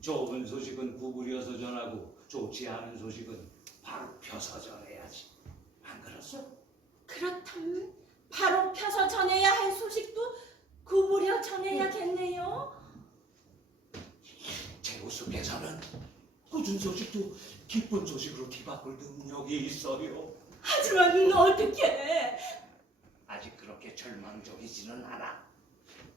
좋은 소식은 구부려서 전하고 좋지 않은 소식은 바로 펴서 전해야지. 안 그렇소? 그렇다면 바로 펴서 전해야 할 소식도 구부려 전해야겠네요. 제우스께서는 꾸준 소식도 기쁜 소식으로 뒤바꿀 능력이 있어요. 하지만 어떻게? 아직 그렇게 절망적이지는 않아.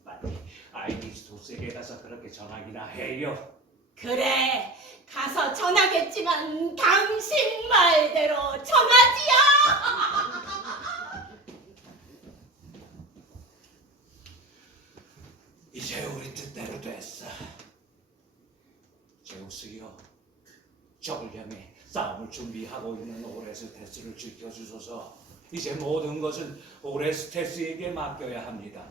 빨리 아이기스토스에게 가서 그렇게 전하기나 해요. 그래, 가서 전하겠지만 당신 말대로 전하지요. 이제 우리 뜻대로 됐어. 제우스여, 적을 향해 싸움을 준비하고 있는 오레스테스를 지켜주소서. 이제 모든 것은 오레스테스에게 맡겨야 합니다.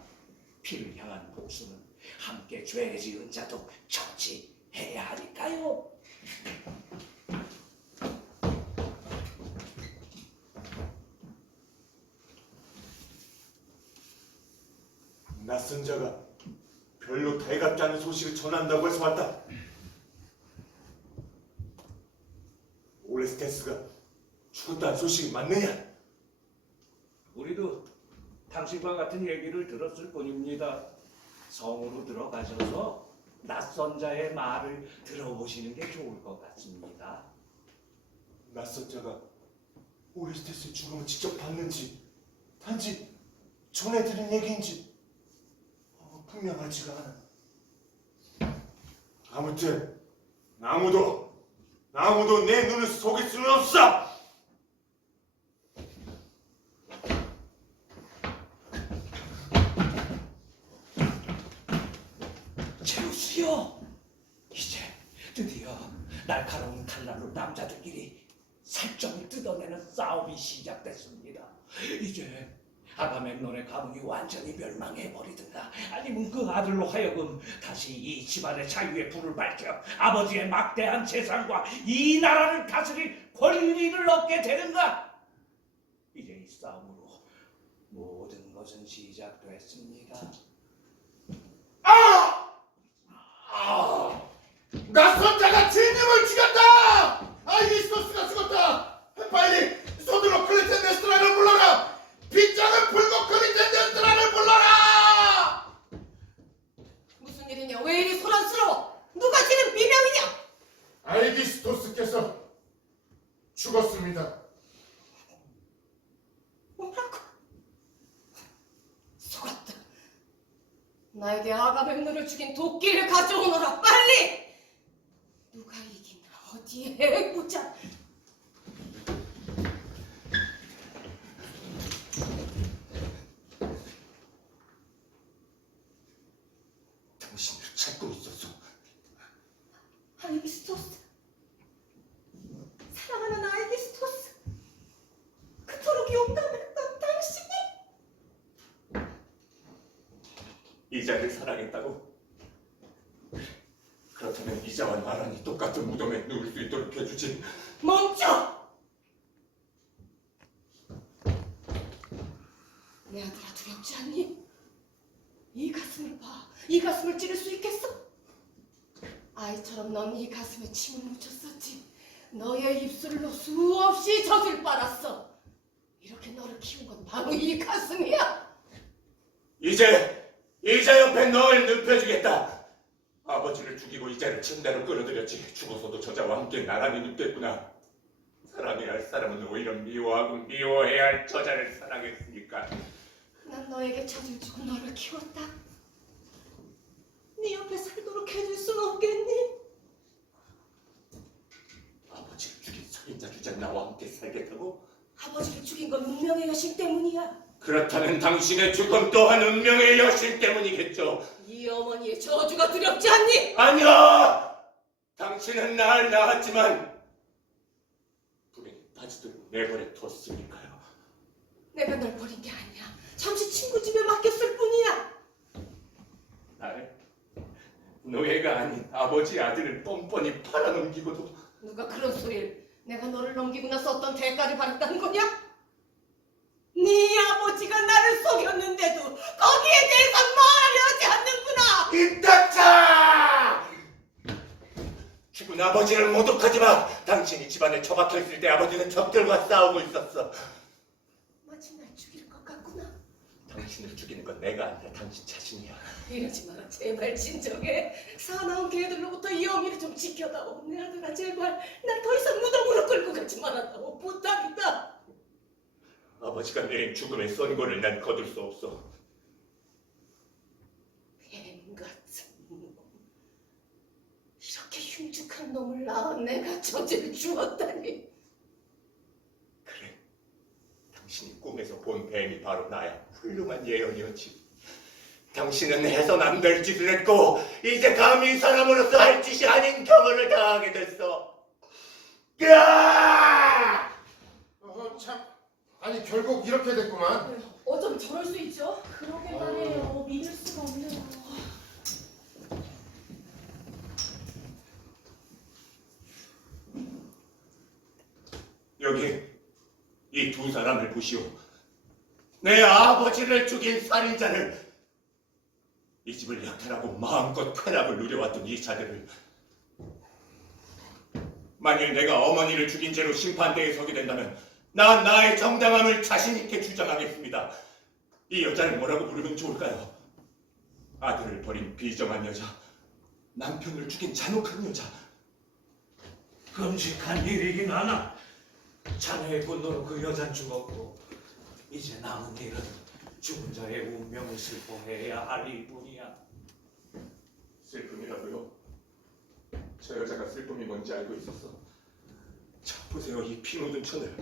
피를 향한 복수는 함께 죄 지은 자도 처치해야 하니까요. 낯선 자가 별로 달갑지 않은 소식을 전한다고 해서 왔다. 오레스테스가 죽었다는 소식이 맞느냐? 우리도 당신과 같은 얘기를 들었을 뿐입니다. 성으로 들어가셔서 낯선 자의 말을 들어보시는 게 좋을 것 같습니다. 낯선 자가 오레스테스의 죽음을 직접 봤는지 단지 전해 들은 얘기인지 분명하지가 않아. 아무튼 아무도 내 눈을 속일 수는 없어. 제우스여, 이제 드디어 날카로운 칼날로 남자들끼리 살점을 뜯어내는 싸움이 시작됐습니다. 이제 아가멤논의 가문이 완전히 멸망해버리든가 아니면 그 아들로 하여금 다시 이 집안의 자유의 불을 밝혀 아버지의 막대한 재산과 이 나라를 다스릴 권리를 얻게 되는가. 이제 이 싸움으로 모든 것은 시작됐습니다. 낯선 자가 주인님을 죽였다! 아이기스토스가 죽었다! 빨리 손으로 클리텐데스트라를 불러라! 빗장을 풀고 클리텐데스트라를 불러라! 무슨 일이냐? 왜 이리 소란스러워? 누가 지는 비명이냐? 아이기스토스께서 죽었습니다. 뭐라고? 속았다. 나에게 아가멤논을 죽인 도끼를 가져오너라, 빨리! 누가 이기나 어디에 해보자. 당신을 찾고 있었어. 아이기스토스, 사랑하는 아이기스토스, 그토록 용감했던 당신이 이자를 사랑했다고? 그렇다면 이자와 나란히 똑같은 무덤에 누울 수 있도록 해주지. 멈춰! 내 아들아, 두렵지 않니? 이 가슴을 봐. 이 가슴을 찌를 수 있겠어? 아이처럼 넌 이 가슴에 침을 묻혔었지. 너의 입술로 수없이 젖을 빨았어. 이렇게 너를 키운 건 바로 이 가슴이야. 이제 이자 옆에 널 눕혀주겠다. 아버지를 죽이고 이자를 침대로 끌어들였지. 죽어서도 저자와 함께 나란히 눕겠구나. 사랑해야 할 사람은 오히려 미워하고 미워해야 할 저자를 사랑했으니까. 난 너에게 젖을 주고 너를 키웠다. 네 옆에 살도록 해줄 순 없겠니? 아버지를 죽인 살인자 주자 나와 함께 살겠다고? 아버지를 죽인 건 운명의 여신 때문이야. 그렇다면 당신의 죽음 또한 운명의 여신 때문이겠죠. 이 어머니의 저주가 두렵지 않니? 아니야! 당신은 날 낳았지만 불행에 빠지도록 내버려 뒀으니까요. 내가 널 버린 게 아니야. 잠시 친구 집에 맡겼을 뿐이야. 날 노예가 아닌 아버지 아들을 뻔뻔히 팔아넘기고도 누가 그런 소리를? 내가 너를 넘기고 나서 어떤 대가를 받았다는 거냐? 네 아버지가 나를 속였는데도 거기에 대해선 말하려 하지 않는구나. 입 닥쳐! 죽은 아버지를 모독하지 마. 당신이 집안에 처박혀 있을 때 아버지는 적들과 싸우고 있었어. 마치 날 죽일 것 같구나. 당신을 죽이는 건 내가 아니라 당신 자신이야. 이러지 마라. 제발 진정해. 사나운 개들로부터 이 어미를 좀 지켜다오. 내 아들아, 제발 날 더 이상 무덤으로 끌고 가지 말아다오. 부탁이다. 아버지가 내린 죽음의 선고를 난 거둘 수 없어. 뱀 같은 놈. 이렇게 흉측한 놈을 낳은 내가 저지를 주었다니. 그래, 당신이 꿈에서 본 뱀이 바로 나야. 훌륭한 예언이었지. 당신은 해선 안 될 짓을 했고 이제 감히 사람으로서 할 짓이 아닌 경험을 당하게 됐어. 야! 참. 아니 결국 이렇게 됐구만. 어쩜 저럴 수 있죠? 그러게 말해요. 믿을 수가 없네요. 여기 이 두 사람을 보시오. 내 아버지를 죽인 살인자를, 이 집을 약탈하고 마음껏 쾌락을 누려왔던 이 자들을. 만일 내가 어머니를 죽인 죄로 심판대에 서게 된다면 난 나의 정당함을 자신 있게 주장하겠습니다. 이 여자를 뭐라고 부르면 좋을까요? 아들을 버린 비정한 여자, 남편을 죽인 잔혹한 여자. 끔찍한 일이긴 하나 자네의 분노로 그 여잔 죽었고 이제 남은 일은 죽은 자의 운명을 슬퍼해야 할 일뿐이야. 슬픔이라고요? 저 여자가 슬픔이 뭔지 알고 있었어. 자, 보세요, 이 피 묻은 천을.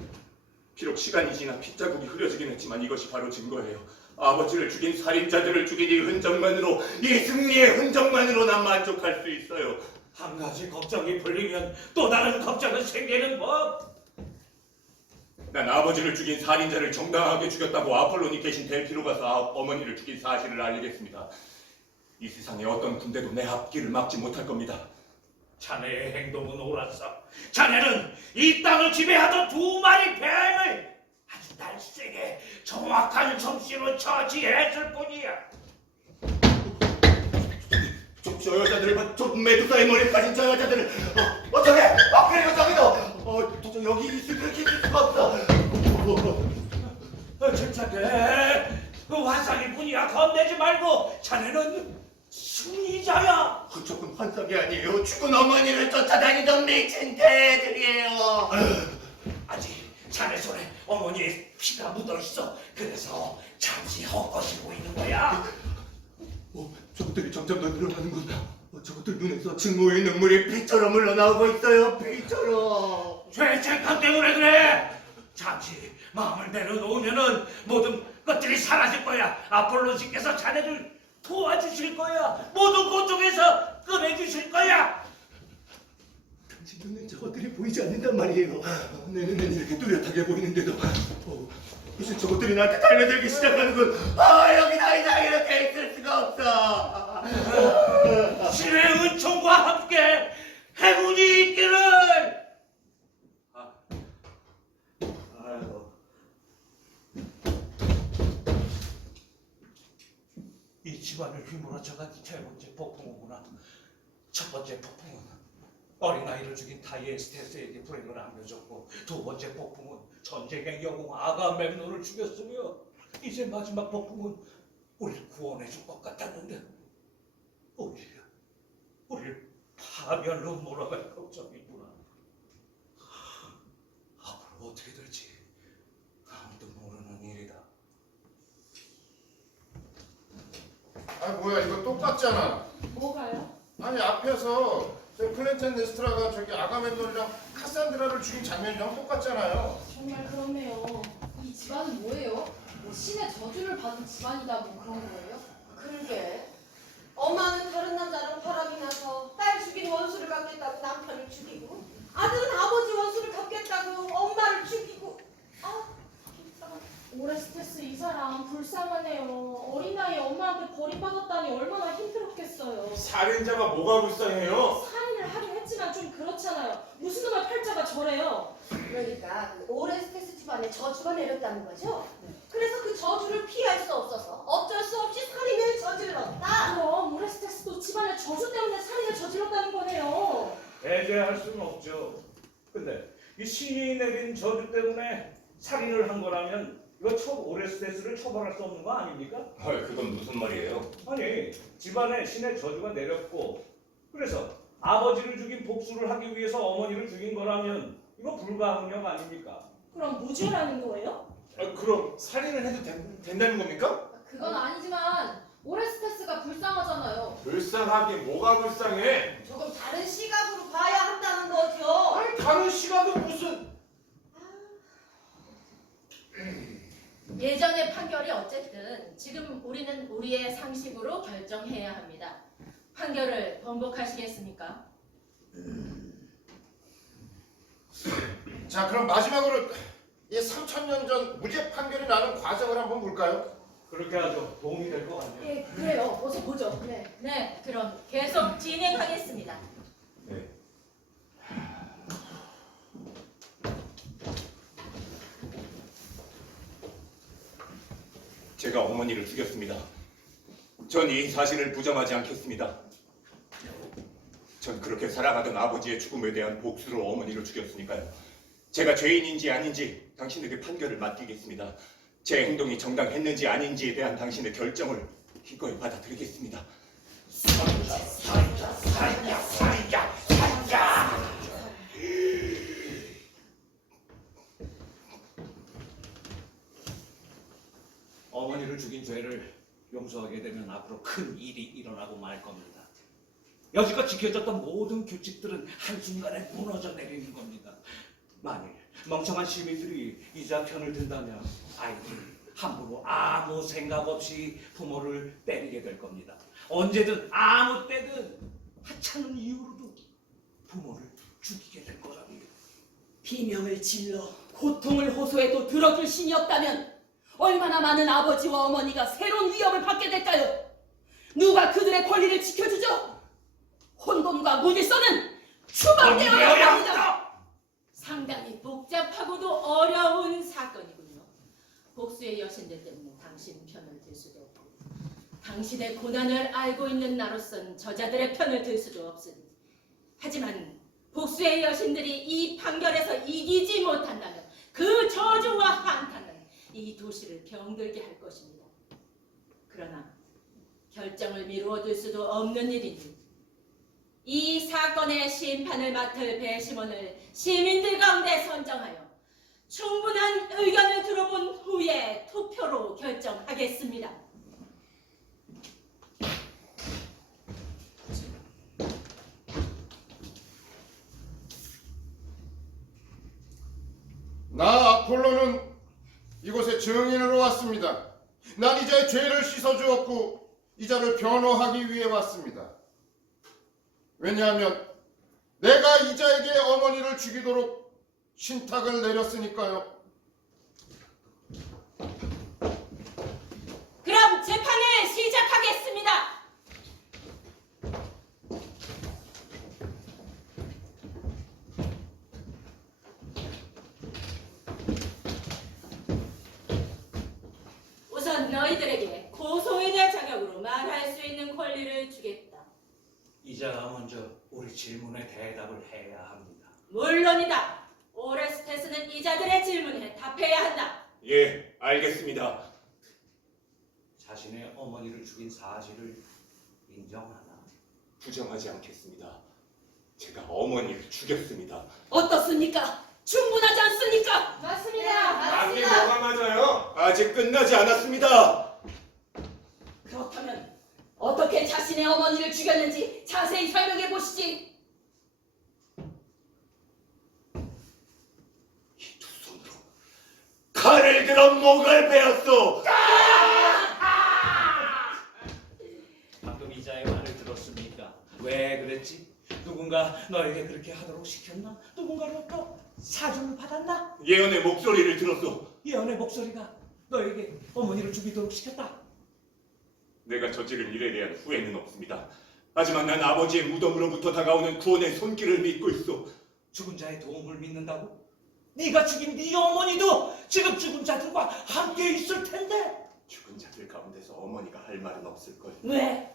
비록 시간이 지나 핏자국이 흐려지긴 했지만 이것이 바로 증거예요. 아버지를 죽인 살인자들을 죽인 이 흔적만으로, 이 승리의 흔적만으로 난 만족할 수 있어요. 한 가지 걱정이 풀리면 또 다른 걱정은 생기는 법. 난 아버지를 죽인 살인자를 정당하게 죽였다고 아폴로니 계신 델피로 가서 어머니를 죽인 사실을 알리겠습니다. 이 세상에 어떤 군대도 내 앞길을 막지 못할 겁니다. 자네의 행동은 옳았어. 자네는 이 땅을 지배하던 두 마리 뱀을 아주 날쌔게 정확한 솜씨로 처치했을 뿐이야. 저 여자들을 봐, 저 메두사의 머리에 가진 저 여자들을. 저기! 그리고 저기도! 도저히 여기 있을 수가 없어. 침착해. 그 환상일 뿐이야. 겁내지 말고. 자네는 승리자야. 그쪽은 환상이 아니에요. 죽은 어머니를 쫓아다니던 미친 개들이에요. 아직 자네 손에 어머니의 피가 묻어있어. 그래서 잠시 헛것이고 있는 거야. 저것들이 점점 더 늘어나는군. 저것들 눈에서 증오의 눈물이 피처럼 흘러나오고 있어요. 피처럼. 죄책감 때문에 그래. 잠시 마음을 내려놓으면은 모든 것들이 사라질 거야. 아폴로시께서 자네를 도와주실 거야. 모든 고통에서 꺼내주실 거야. 당신 눈엔 저것들이 보이지 않는단 말이에요. 내 눈엔 이렇게 뚜렷하게 보이는데도 이제 저것들이 나한테 달려들기 시작하는군. 여기 더 이상 이렇게 있을 수가 없어. 신의 은총과 함께 행운이 있기를. 아이고. 이 집안을 휘몰아쳐간 세 번째 폭풍우구나. 첫 번째 폭풍은 어린아이를 죽인 타이에스테스에게 불행을 안겨줬고, 두 번째 폭풍은 전쟁의 영웅 아가멤논을 죽였으며, 이제 마지막 폭풍은 우리를 구원해줄 것 같았는데 오히려 우리를 파멸로 몰아갈 걱정이구나. 앞으로 어떻게 될지 아무도 모르는 일이다. 뭐야 이거 똑같잖아. 뭐가요? 아니 앞에서 저 클렌텐네스트라가 저기 아가멤논이랑 카산드라를 죽인 장면이랑 똑같잖아요. 정말 그렇네요. 이 집안은 뭐예요? 뭐 신의 저주를 받은 집안이다 뭐 그런 거예요? 그러게. 엄마는 다른 남자랑 바람이 나서 딸 죽인 원수를 갚겠다고 남편을 죽이고, 아들은 아버지 원수를 갚겠다고 엄마를 죽이고. 오레스테스 이 사람 불쌍하네요. 어린 나이에 엄마한테 버림받았다니 얼마나 힘들었겠어요. 살인자가 뭐가 불쌍해요? 살인을 하긴 했지만 좀 그렇잖아요. 무슨 놈의 팔자가 저래요. 그러니까 그 오레스테스 집안에 저주가 내렸다는 거죠. 그래서 그 저주를 피할 수 없어서 어쩔 수 없이 살인을 저질렀다. 그럼 오레스테스도 집안의 저주 때문에 살인을 저질렀다는 거네요. 배제할 수는 없죠. 근데 이 신이 내린 저주 때문에 살인을 한 거라면 이거 오레스테스를 처벌할 수 없는 거 아닙니까? 그건 무슨 말이에요? 아니, 집안에 신의 저주가 내렸고, 그래서 아버지를 죽인 복수를 하기 위해서 어머니를 죽인 거라면 이거 불가항력 아닙니까? 그럼 무죄라는 거예요? 그럼 살인을 해도 된다는 겁니까? 그건 아니지만 오레스테스가 불쌍하잖아요. 불쌍하긴 뭐가 불쌍해? 조금 다른 시각으로 봐야 한다는 거죠. 아니 다른 시각은 무슨... 예전의 판결이 어쨌든 지금 우리는 우리의 상식으로 결정해야 합니다. 판결을 번복하시겠습니까? 자, 그럼 마지막으로 이 3000년 전 무죄 판결이 나는 과정을 한번 볼까요? 그렇게 하죠. 도움이 될 것 같네요. 예, 그래요. 어서 보죠. 네. 네, 그럼 계속 진행하겠습니다. 네. 제가 어머니를 죽였습니다. 전 이 사실을 부정하지 않겠습니다. 전 그렇게 살아가던 아버지의 죽음에 대한 복수로 어머니를 죽였으니까요. 제가 죄인인지 아닌지 당신에게 판결을 맡기겠습니다. 제 행동이 정당했는지 아닌지에 대한 당신의 결정을 기꺼이 받아들이겠습니다. 어머니를 죽인 죄를 용서하게 되면 앞으로 큰 일이 일어나고 말 겁니다. 여지껏 지켜졌던 모든 규칙들은 한순간에 무너져 내리는 겁니다. 만일 멍청한 시민들이 이자 편을 든다면 아이들은 함부로 아무 생각 없이 부모를 때리게 될 겁니다. 언제든 아무 때든 하찮은 이유로도 부모를 죽이게 될 거랍니다. 비명을 질러 고통을 호소해도 들어줄 신이 없다면 얼마나 많은 아버지와 어머니가 새로운 위협을 받게 될까요? 누가 그들의 권리를 지켜주죠? 혼돈과 무질서는 추방되어야 합니다. 상당히 복잡하고도 어려운 사건이군요. 복수의 여신들 때문에 당신 편을 들 수도 없고 당신의 고난을 알고 있는 나로선 저자들의 편을 들 수도 없으니 하지만 복수의 여신들이 이 판결에서 이기지 못한다면 그 저주와 한탄은 이 도시를 병들게 할 것입니다. 그러나 결정을 미루어둘 수도 없는 일이니 이 사건의 심판을 맡을 배심원을 시민들 가운데 선정하여 충분한 의견을 들어본 후에 투표로 결정하겠습니다. 나 아폴로는 이곳에 증인으로 왔습니다. 난 이자의 죄를 씻어주었고 이자를 변호하기 위해 왔습니다. 왜냐하면 내가 이자에게 어머니를 죽이도록 신탁을 내렸으니까요. 그럼 재판을 시작하겠습니다. 우선 너희들에게 고소인의 자격으로 말할 수 있는 권리를 주겠다. 이자가 먼저 우리 질문에 대답을 해야 합니다. 물론이다. 오레스테스는 이자들의 질문에 답해야 한다. 예, 알겠습니다. 자신의 어머니를 죽인 사실을 인정하나? 부정하지 않겠습니다. 제가 어머니를 죽였습니다. 어떻습니까? 충분하지 않습니까? 맞습니다. 맞긴 뭐가 맞아요? 아직 끝나지 않았습니다. 그렇다면 어떻게 자신의 어머니를 죽였는지 자세히 설명해 보시지. 이 두 손으로 칼을 들어 목을 베었소. 방금 이자의 말을 들었습니까? 왜 그랬지? 누군가 너에게 그렇게 하도록 시켰나? 누군가로부터 사주를 받았나? 예언의 목소리를 들었소. 예언의 목소리가 너에게 어머니를 죽이도록 시켰다. 내가 저지른 일에 대한 후회는 없습니다. 하지만 난 아버지의 무덤으로부터 다가오는 구원의 손길을 믿고 있소. 죽은 자의 도움을 믿는다고? 네가 죽인 네 어머니도 지금 죽은 자들과 함께 있을 텐데. 죽은 자들 가운데서 어머니가 할 말은 없을 걸. 왜?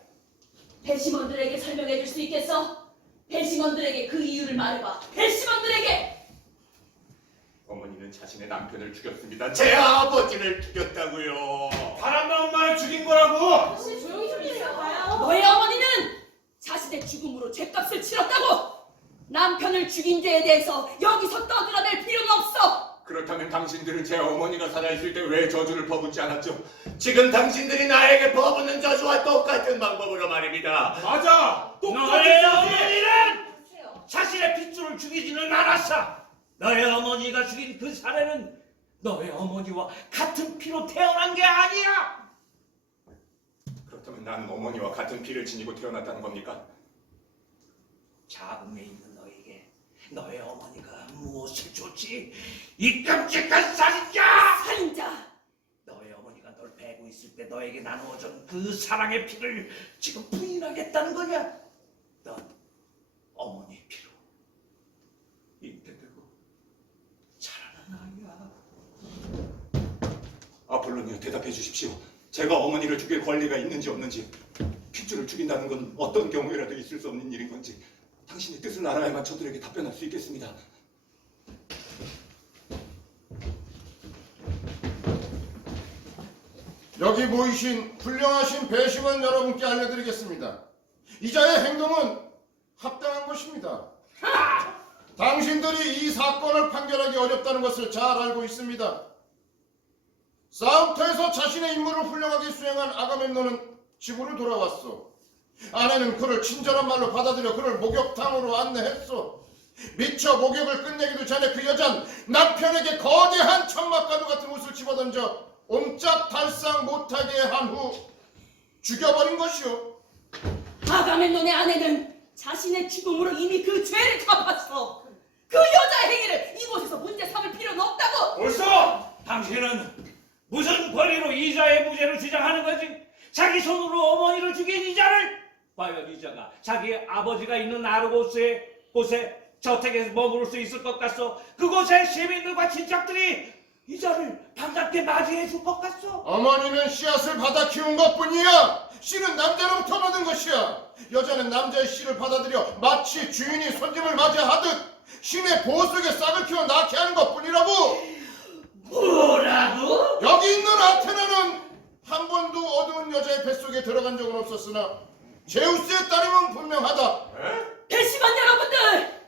배심원들에게 설명해 줄 수 있겠어? 배심원들에게 그 이유를 말해봐. 배심원들에게! 어머니는 자신의 남편을 죽였습니다. 제 아버지를 죽였다고요. 바람나 엄마를 죽인 거라고! 혹시 조용히 좀 있어봐요. 너의 어머니는 자신의 죽음으로 죄값을 치렀다고! 남편을 죽인 죄에 대해서 여기서 떠들어댈 필요는 없어! 그렇다면 당신들은 제 어머니가 살아있을 때 왜 저주를 퍼붓지 않았죠? 지금 당신들이 나에게 퍼붓는 저주와 똑같은 방법으로 말입니다. 맞아! 너의 어머니는 보세요. 자신의 핏줄을 죽이지는 않았어. 너의 어머니가 죽인 그 사례는 너의 어머니와 같은 피로 태어난 게 아니야. 그렇다면 나는 어머니와 같은 피를 지니고 태어났다는 겁니까? 자궁에 있는 너에게 너의 어머니가 무엇을 줬지? 이 끔찍한 살인자! 살인자! 너의 어머니가 널 베고 있을 때 너에게 나누어준 그 사랑의 피를 지금 부인하겠다는 거냐? 넌 어머니의 피로 잉태되고 자라난 아이야. 아폴로니아, 대답해 주십시오. 제가 어머니를 죽일 권리가 있는지 없는지, 핏줄을 죽인다는 건 어떤 경우에라도 있을 수 없는 일인 건지 당신의 뜻을 알아야만 저들에게 답변할 수 있겠습니다. 여기 모이신 훌륭하신 배심원 여러분께 알려드리겠습니다. 이자의 행동은 합당한 것입니다. 당신들이 이 사건을 판결하기 어렵다는 것을 잘 알고 있습니다. 싸움터에서 자신의 임무를 훌륭하게 수행한 아가멤논은 집으로 돌아왔어. 아내는 그를 친절한 말로 받아들여 그를 목욕탕으로 안내했어. 미처 목욕을 끝내기도 전에 그 여잔 남편에게 거대한 천막가루 같은 옷을 집어던져 옴짝달싹 못하게 한 후 죽여버린 것이오. 아가멤논의 아내는 자신의 죽음으로 이미 그 죄를 갚았어. 그 여자의 행위를 이곳에서 문제 삼을 필요는 없다고. 옳소! 당신은 무슨 권리로 이자의 무죄를 주장하는 거지? 자기 손으로 어머니를 죽인 이자를! 과연 이자가 자기 아버지가 있는 아르고스의 곳에 저택에서 머무를 수 있을 것 같소? 그곳의 시민들과 친척들이 이자를 반갑게 맞이해 줄 것 같소? 어머니는 씨앗을 받아 키운 것뿐이야. 씨는 남자로부터 받은 것이야. 여자는 남자의 씨를 받아들여 마치 주인이 손님을 맞이하듯 신의 보호 속에 싹을 키워 낳게 하는 것뿐이라고. 뭐라고? 여기 있는 아테나는 한 번도 어두운 여자의 뱃속에 들어간 적은 없었으나 제우스의 딸임은 분명하다. 배심원 여러분들!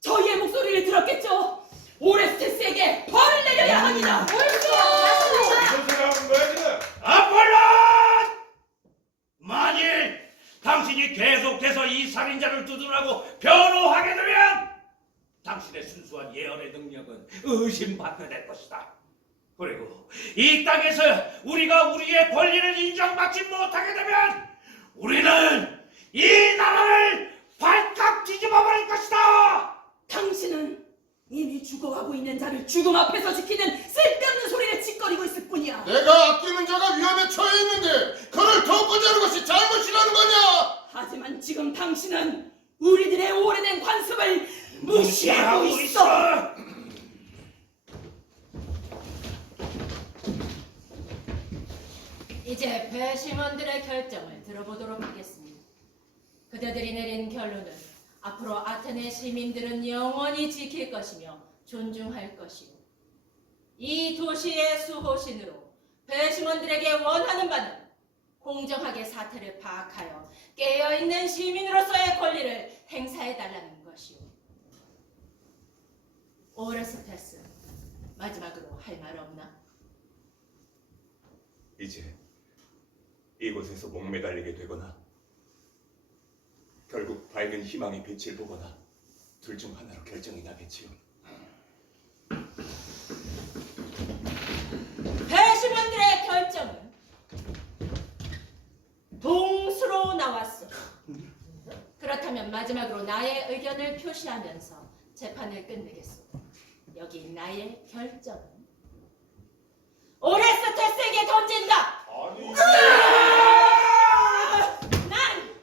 저희의 목소리를 들었겠죠? 오레스테스에게 벌을 내려야 합니다. 무슨 소리 하는 거야 지금? 아폴론! 만일 당신이 계속해서 이 살인자를 두둔하고 변호하게 되면 당신의 순수한 예언의 능력은 의심받게 될 것이다. 그리고 이 땅에서 우리가 우리의 권리를 인정받지 못하게 되면 우리는 이 나라를 발칵 뒤집어버릴 것이다. 당신은 이미 죽어가고 있는 자를 죽음 앞에서 지키는 쓸데없는 소리를 짓거리고 있을 뿐이야. 내가 아끼는 자가 위험에 처해 있는데 그를 덮고자 하는 것이 잘못이라는 거냐? 하지만 지금 당신은 우리들의 오래된 관습을 무시하고 있어. 이제 배심원들의 결정을 들어보도록 하겠습니다. 그대들이 내린 결론은 앞으로 아테네 시민들은 영원히 지킬 것이며 존중할 것이고 이 도시의 수호신으로 배심원들에게 원하는 바는 공정하게 사태를 파악하여 깨어있는 시민으로서의 권리를 행사해달라는 것이오. 오레스테스, 마지막으로 할 말 없나? 이제 이곳에서 목매달리게 되거나 결국 밝은 희망의 빛을 보거나 둘 중 하나로 결정이 나겠지요. 배심원들의 결정은 동수로 나왔어. 그렇다면 마지막으로 나의 의견을 표시하면서 재판을 끝내겠소. 여기 나의 결정은 오레스테스에게 던진다. 난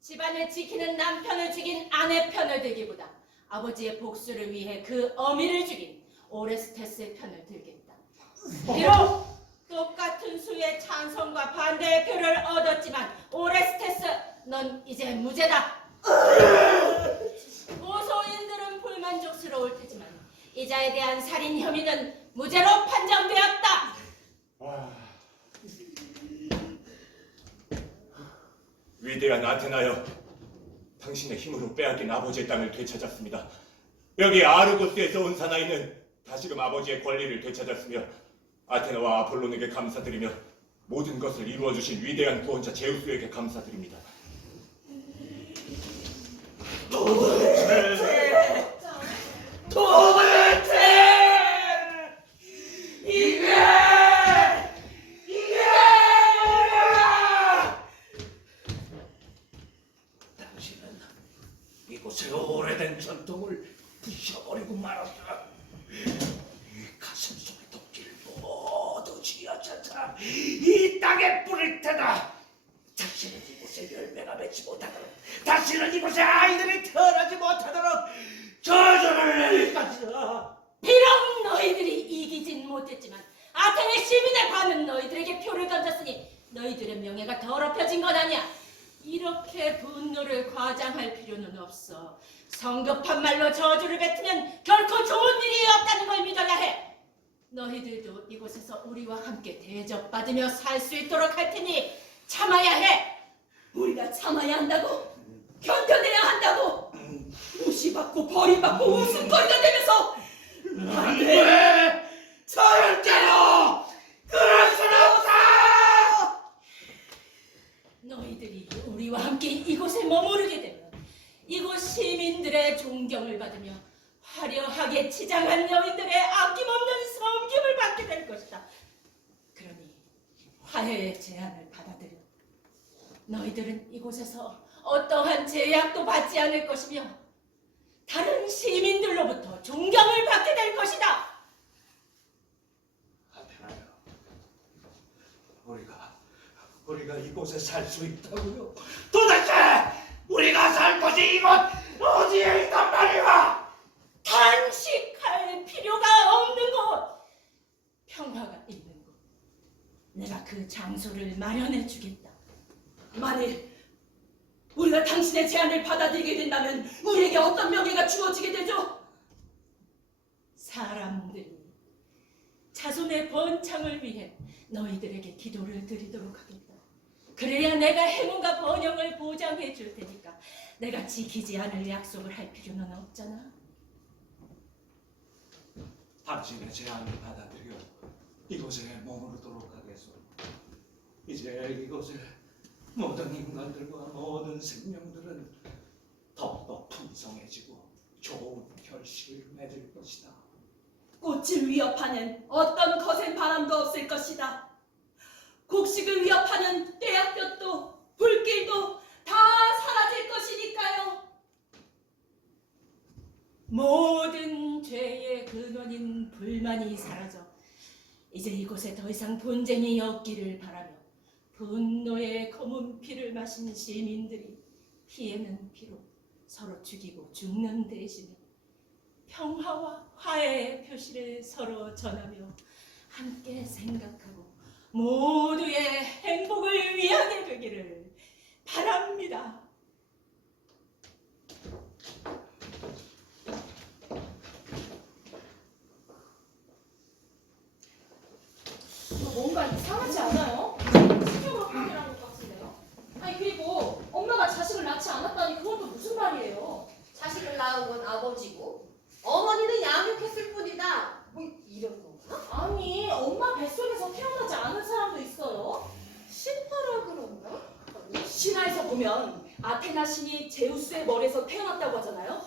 집안을 지키는 남편을 죽인 아내 편을 들기보다 아버지의 복수를 위해 그 어미를 죽인 오레스테스의 편을 들겠다. 비록 똑같은 수의 찬성과 반대의 표를 얻었지만 오레스테스, 넌 이제 무죄다. 고소인들은 불만족스러울 테지만 이자에 대한 살인 혐의는 무죄로 판정되었다. 위대한 아테나여, 당신의 힘으로 빼앗긴 아버지의 땅을 되찾았습니다. 여기 아르고스에서 온 사나이는 다시금 아버지의 권리를 되찾았으며 아테나와 아폴론에게 감사드리며 모든 것을 이루어 주신 위대한 구원자 제우스에게 감사드립니다. 당신은 이곳의 오래된 전통을 부셔버리고 말았다. 이 가슴 속의 도끼를 모두 쥐어짜자 이 땅에 뿌릴 테다. 다시는 이곳에 열매가 맺지 못하도록, 다시는 이곳에 아이들이 태어나지 못하도록 저주를 내릴 것이다. 비록 너희들이 이기진 못했지만 아테네 시민의 반은 너희들에게 표를 던졌으니 너희들의 명예가 더럽혀진 것 아니야. 이렇게 분노를 과장할 필요는 없어. 성급한 말로 저주를 뱉으면 결코 좋은 일이 없다는 걸 믿어야 해. 너희들도 이곳에서 우리와 함께 대접받으며 살 수 있도록 할 테니 참아야 해. 우리가 참아야 한다고? 견뎌내야 한다고? 무시받고 버림받고 웃음거리가 되면서 안 돼! 절대로 그럴 수는 없어! 너희들이 우리와 함께 이곳에 머무르게 되면 이곳 시민들의 존경을 받으며 화려하게 치장한 여인들의 아낌없는 섬김을 받게 될 것이다. 그러니 화해의 제안을 받아들여. 너희들은 이곳에서 어떠한 제약도 받지 않을 것이며 다른 시민들로부터 존경을 받게 될 것이다. 아테나요, 우리가 이곳에 살 수 있다고요? 도대체 우리가 살 곳이 이곳 어디에 있단 말이야? 단식할 필요가 없는 곳, 평화가 있는 곳. 내가 그 장소를 마련해 주겠다. 만일 우리가 당신의 제안을 받아들이게 된다면 우리에게 어떤 명예가 주어지게 되죠? 사람들이 자손의 번창을 위해 너희들에게 기도를 드리도록 하겠다. 그래야 내가 행운과 번영을 보장해 줄 테니까 내가 지키지 않을 약속을 할 필요는 없잖아. 당신의 제안을 받아들여 이곳에 머무르도록 하겠소. 이제 이곳에 모든 인간들과 모든 생명들은 더욱더 풍성해지고 좋은 결실을 맺을 것이다. 꽃을 위협하는 어떤 거센 바람도 없을 것이다. 곡식을 위협하는 떼약볕도 불길도 다 사라질 것이니까요. 모든 죄의 근원인 불만이 사라져 이제 이곳에 더 이상 분쟁이 없기를 바라며 분노의 검은 피를 마신 시민들이 피에는 피로 서로 죽이고 죽는 대신에 평화와 화해의 표시를 서로 전하며 함께 생각하고 모두의 행복을 위하게 되기를 바랍니다. 뭔가 이상하지 않아요? 신경으로 판결한 것 같은데요? 아니 그리고 엄마가 자식을 낳지 않았다니 그건 또 무슨 말이에요? 자식을 낳은 건 아버지고 어머니는 양육했을 뿐이다. 뭐 이런 거구나? 아니 엄마 뱃속에서 태어나지 않은 사람도 있어요? 신화라 그런가? 신화에서 보면 아테나 신이 제우스의 머리에서 태어났다고 하잖아요.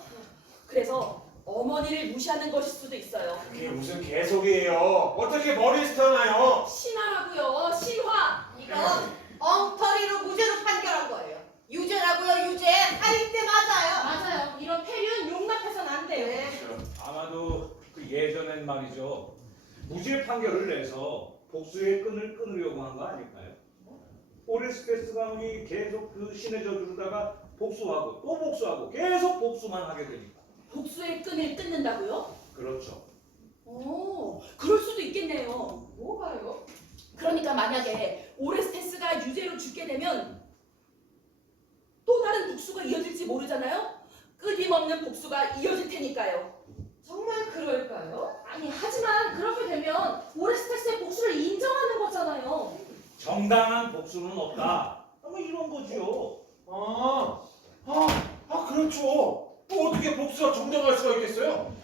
그래서 어머니를 무시하는 것일 수도 있어요. 그게 무슨 개소리예요? 어떻게 머리에서 태어나요? 신화라고요 신화. 이건 엉터리로 무죄로 판결한 거예요. 유죄라고요 유죄. 살인 때 맞아요. 맞아요. 이런 폐륜 용납해서는 안 돼요. 네. 아마도 그 예전엔 말이죠. 무죄 판결을 내서 복수의 끈을 끊으려고 한 거 아닐까요? 오레스테스 가문이 계속 그 신의 저주로다가 복수하고 또 복수하고 계속 복수만 하게 되니까. 복수의 끈을 끊는다고요? 그렇죠. 오, 그럴 수도 있겠네요. 뭐가요? 그러니까 만약에 오레스테스가 유죄로 죽게 되면 또 다른 복수가 이어질지 모르잖아요? 끊임없는 복수가 이어질 테니까요. 정말 그럴까요? 아니 하지만 그렇게 되면 오레스테스의 복수를 인정하는 거잖아요. 정당한 복수는 없다. 뭐 이런 거지요. 그렇죠. 또 어떻게 복수가 정당할 수가 있겠어요?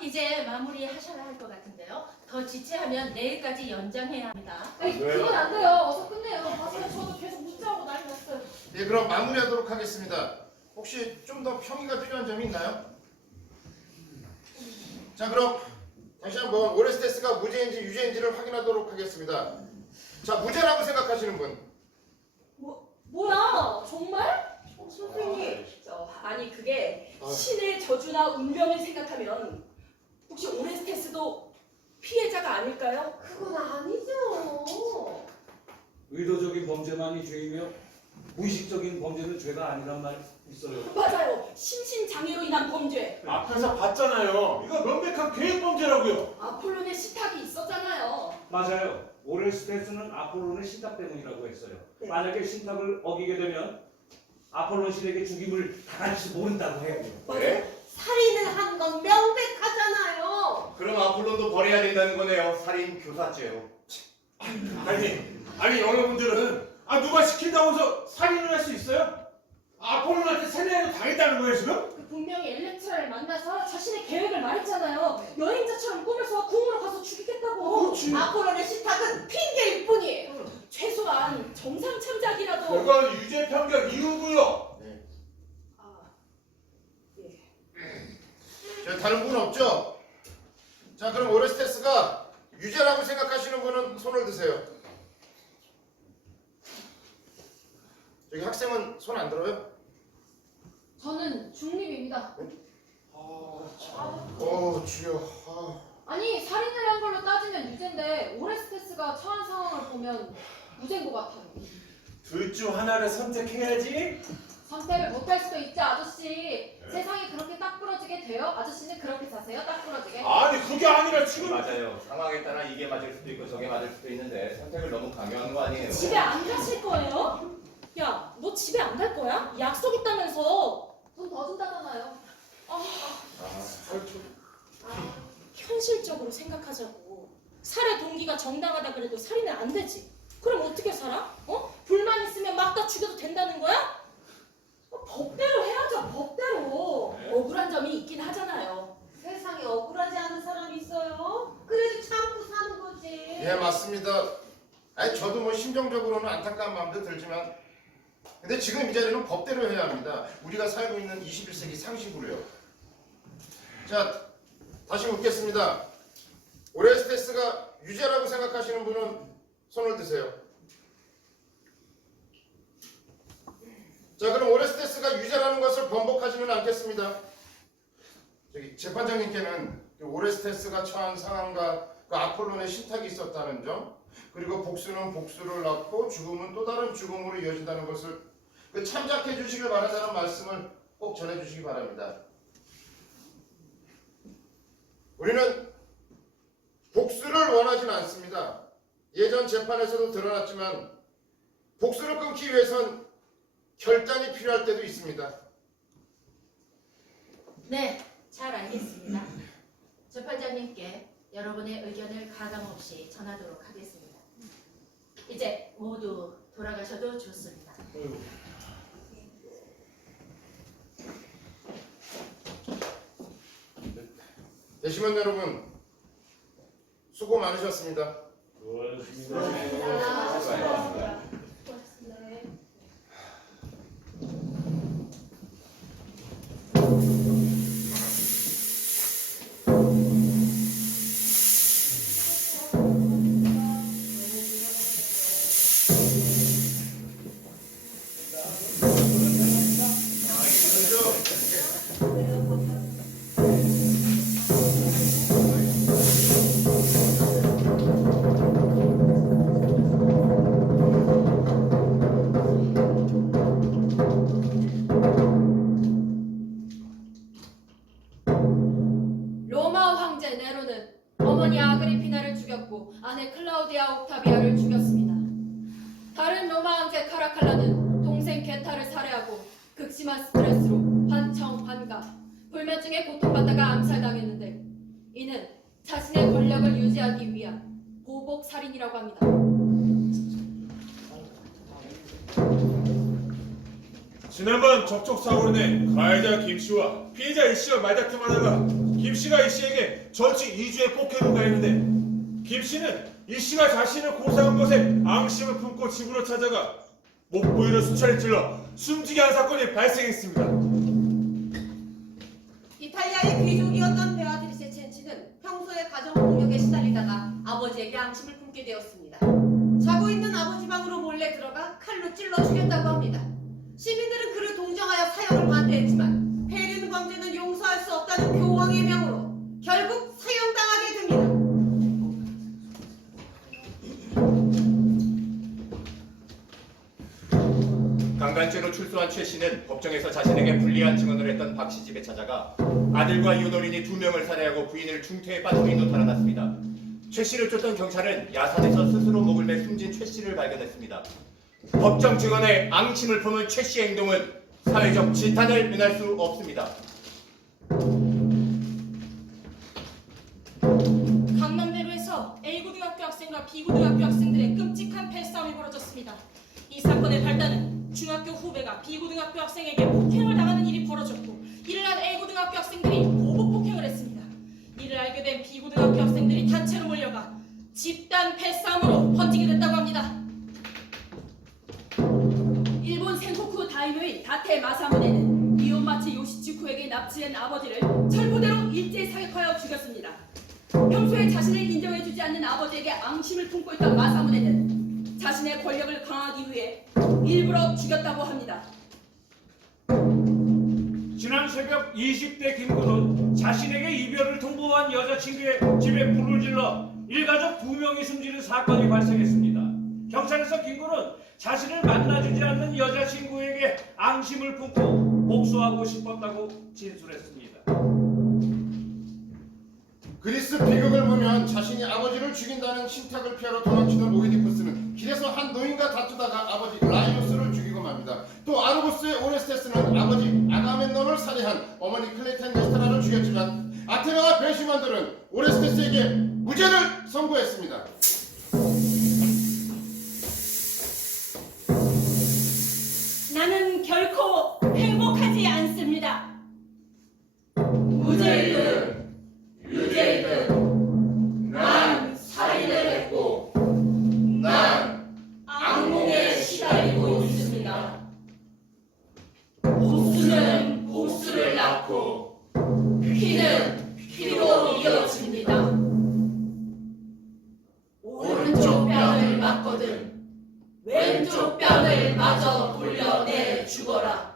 이제 마무리하셔야 할 것 같은데요. 더 지체하면 내일까지 연장해야 합니다. 그건 안 돼요. 어서 끝내요. 맞아요. 저도 계속 문자하고 난리 났어요. 예, 그럼 마무리하도록 하겠습니다. 혹시 좀 더 평의가 필요한 점이 있나요? 자, 그럼 다시 한번 오레스테스가 무죄인지 유죄인지를 확인하도록 하겠습니다. 자, 무죄라고 생각하시는 분. 뭐야? 정말? 선생님, 아니 그게 신의 저주나 운명을 생각하면 혹시 오레스테스도 피해자가 아닐까요? 그건 아니죠. 의도적인 범죄만이 죄이며 무의식적인 범죄는 죄가 아니란 말 있어요. 맞아요. 심신장애로 인한 범죄. 앞에서 봤잖아요. 이거 명백한 계획범죄라고요. 아폴론의 식탁이 있었잖아요. 맞아요. 오레스테스는 아폴론의 신탁 때문이라고 했어요. 네. 만약에 신탁을 어기게 되면 아폴론 신에게 죽임을 당할지 모른다고 해요. 맞아요. 살인을 한 건 명백하잖아요. 그럼 아폴론도 버려야 된다는 거네요. 살인 교사죄요. 아니 여러분들은 누가 시킨다고 해서 살인을 할 수 있어요? 아폴론한테 세뇌를 당했다는 거예요 지금? 분명히 엘렉트라를 만나서 자신의 계획을 말했잖아요. 여행자처럼 꾸며서 궁으로 가서 죽이겠다고. 그렇지. 아폴론의 식탁은 핑계일 뿐이에요. 최소한 정상 참작이라도. 그건 유죄 판결 이후고요. 자, 다른 분 없죠? 자, 그럼 오레스테스가 유죄라고 생각하시는 분은 손을 드세요. 저기 학생은 손 안 들어요? 저는 중립입니다. 주여. 아니 살인을 한 걸로 따지면 유죄인데 오레스테스가 처한 상황을 보면 무죄인 것 같아요. 둘 중 하나를 선택해야지. 선택을 못할 수도 있죠 아저씨. 세상이 그렇게 딱 부러지게 돼요? 아저씨는 그렇게 사세요? 딱 부러지게? 아니 그게 아니라 지금 맞아요. 상황에 따라 이게 맞을 수도 있고 저게 맞을 수도 있는데 선택을 너무 강요하는 거 아니에요? 집에 안 가실 거예요? 야, 너 집에 안 갈 거야? 약속 있다면서. 돈 더 준다잖아요. 현실적으로 생각하자고. 살해 동기가 정당하다 그래도 살인은 안 되지. 그럼 어떻게 살아? 불만 있으면 막 다 죽여도 된다는 거야? 법대로 해야죠. 법대로. 억울한 점이 있긴 하잖아요. 세상에 억울하지 않은 사람이 있어요? 그래도 참고 사는 거지. 예, 맞습니다. 아니, 저도 뭐 심정적으로는 안타까운 마음도 들지만 근데 지금 이 자리는 법대로 해야 합니다. 우리가 살고 있는 21세기 상식으로요. 자, 다시 묻겠습니다. 오레스테스가 유죄라고 생각하시는 분은 손을 드세요. 자, 그럼 오레스테스가 유죄라는 것을 번복하지는 않겠습니다. 저기 재판장님께는 오레스테스가 처한 상황과 그 아폴론의 신탁이 있었다는 점, 그리고 복수는 복수를 낳고 죽음은 또 다른 죽음으로 이어진다는 것을 참작해 주시길 바란다는 말씀을 꼭 전해 주시기 바랍니다. 우리는 복수를 원하진 않습니다. 예전 재판에서도 드러났지만 복수를 끊기 위해선 결단이 필요할 때도 있습니다. 네, 잘 알겠습니다. 재판장님께 여러분의 의견을 가감없이 전하도록 하겠습니다. 이제 모두 돌아가셔도 좋습니다. 대심원 여러분, 수고 많으셨습니다. 로마 황제 네로는 어머니 아그리피나를 죽였고 아내 클라우디아 옥타비아를 죽였습니다. 다른 로마 황제 카라칼라는 동생 게타를 살해하고 극심한 스트레스로 환청환각, 불면증에 고통받다가 암살당했는데 이는 자신의 권력을 유지하기 위한 보복 살인이라고 합니다. 지난번 접촉 사고로 인해 가해자 김씨와 피해자 이씨가 말다툼하다가 김씨가 이씨에게 전치 2주의 폭행을 가했는데 김씨는 이씨가 자신을 고소한 것에 앙심을 품고 집으로 찾아가 목 부위를 수차례 찔러 숨지게 한 사건이 발생했습니다. 이탈리아의 귀족이었던 베아트리체 첸치는 평소에 가정폭력에 시달리다가 아버지에게 앙심을 품게 되었습니다. 자고 있는 아버지 방으로 몰래 들어가 칼로 찔러 죽였다고 합니다. 시민들은 그를 동정하여 사형을 반대했지만 페리누 범죄는 용서할 수 없다는 교황의 명으로 결국 사형당하게 됩니다. 강간죄로 출소한 최 씨는 법정에서 자신에게 불리한 증언을 했던 박 씨 집에 찾아가 아들과 이웃어린이 2명을 살해하고 부인을 중태에 빠뜨린 후 달아났습니다. 최 씨를 쫓던 경찰은 야산에서 스스로 목을 매 숨진 최 씨를 발견했습니다. 법정 증언에 앙심을 품은 최 씨의 행동은 사회적 지탄을 면할 수 없습니다. 강남대로에서 A고등학교 학생과 B고등학교 학생들의 끔찍한 패싸움이 벌어졌습니다. 이 사건의 발단은 중학교 후배가 B고등학교 학생에게 폭행을 당하는 일이 벌어졌고 이를 안 A고등학교 학생들이 보복 폭행을 했습니다. 이를 알게 된 B고등학교 학생들이 단체로 몰려가 집단 패싸움으로 번지게 됐다고 합니다. 일본 센코쿠 다이묘인 다테 마사무네는 이온마치 요시츠쿠에게 납치한 아버지를 철부대로 일제 사격하여 죽였습니다. 평소에 자신을 인정해주지 않는 아버지에게 앙심을 품고 있던 마사무네는 자신의 권력을 강화하기 위해 일부러 죽였다고 합니다. 지난 새벽 20대 김군은 자신에게 이별을 통보한 여자친구의 집에 불을 질러 일가족 2명이 숨지는 사건이 발생했습니다. 경찰에서 김군은 자신을 만나주지 않는 여자친구에게 앙심을 품고 복수하고 싶었다고 진술했습니다. 그리스 비극을 보면 자신이 아버지를 죽인다는 신탁을 피하러 도망치던 오이디푸스는 길에서 한 노인과 다투다가 아버지 라이오스를 죽이고 맙니다. 또 아르고스의 오레스테스는 아버지 아가멤논을 살해한 어머니 클레이텐데스트라를 죽였지만 아테나와 배심원들은 오레스테스에게 무죄를 선고했습니다. 나는 결코 행복하지 않습니다. 무죄이든 유죄이든 난 살인을 했고 난 악몽에 시달리고 있습니다. 보수는 보수를 낳고 피는 피로 이어집니다. 오른쪽 뺨을 맞거든 왼쪽 뺨을 마저 돌려내 죽어라.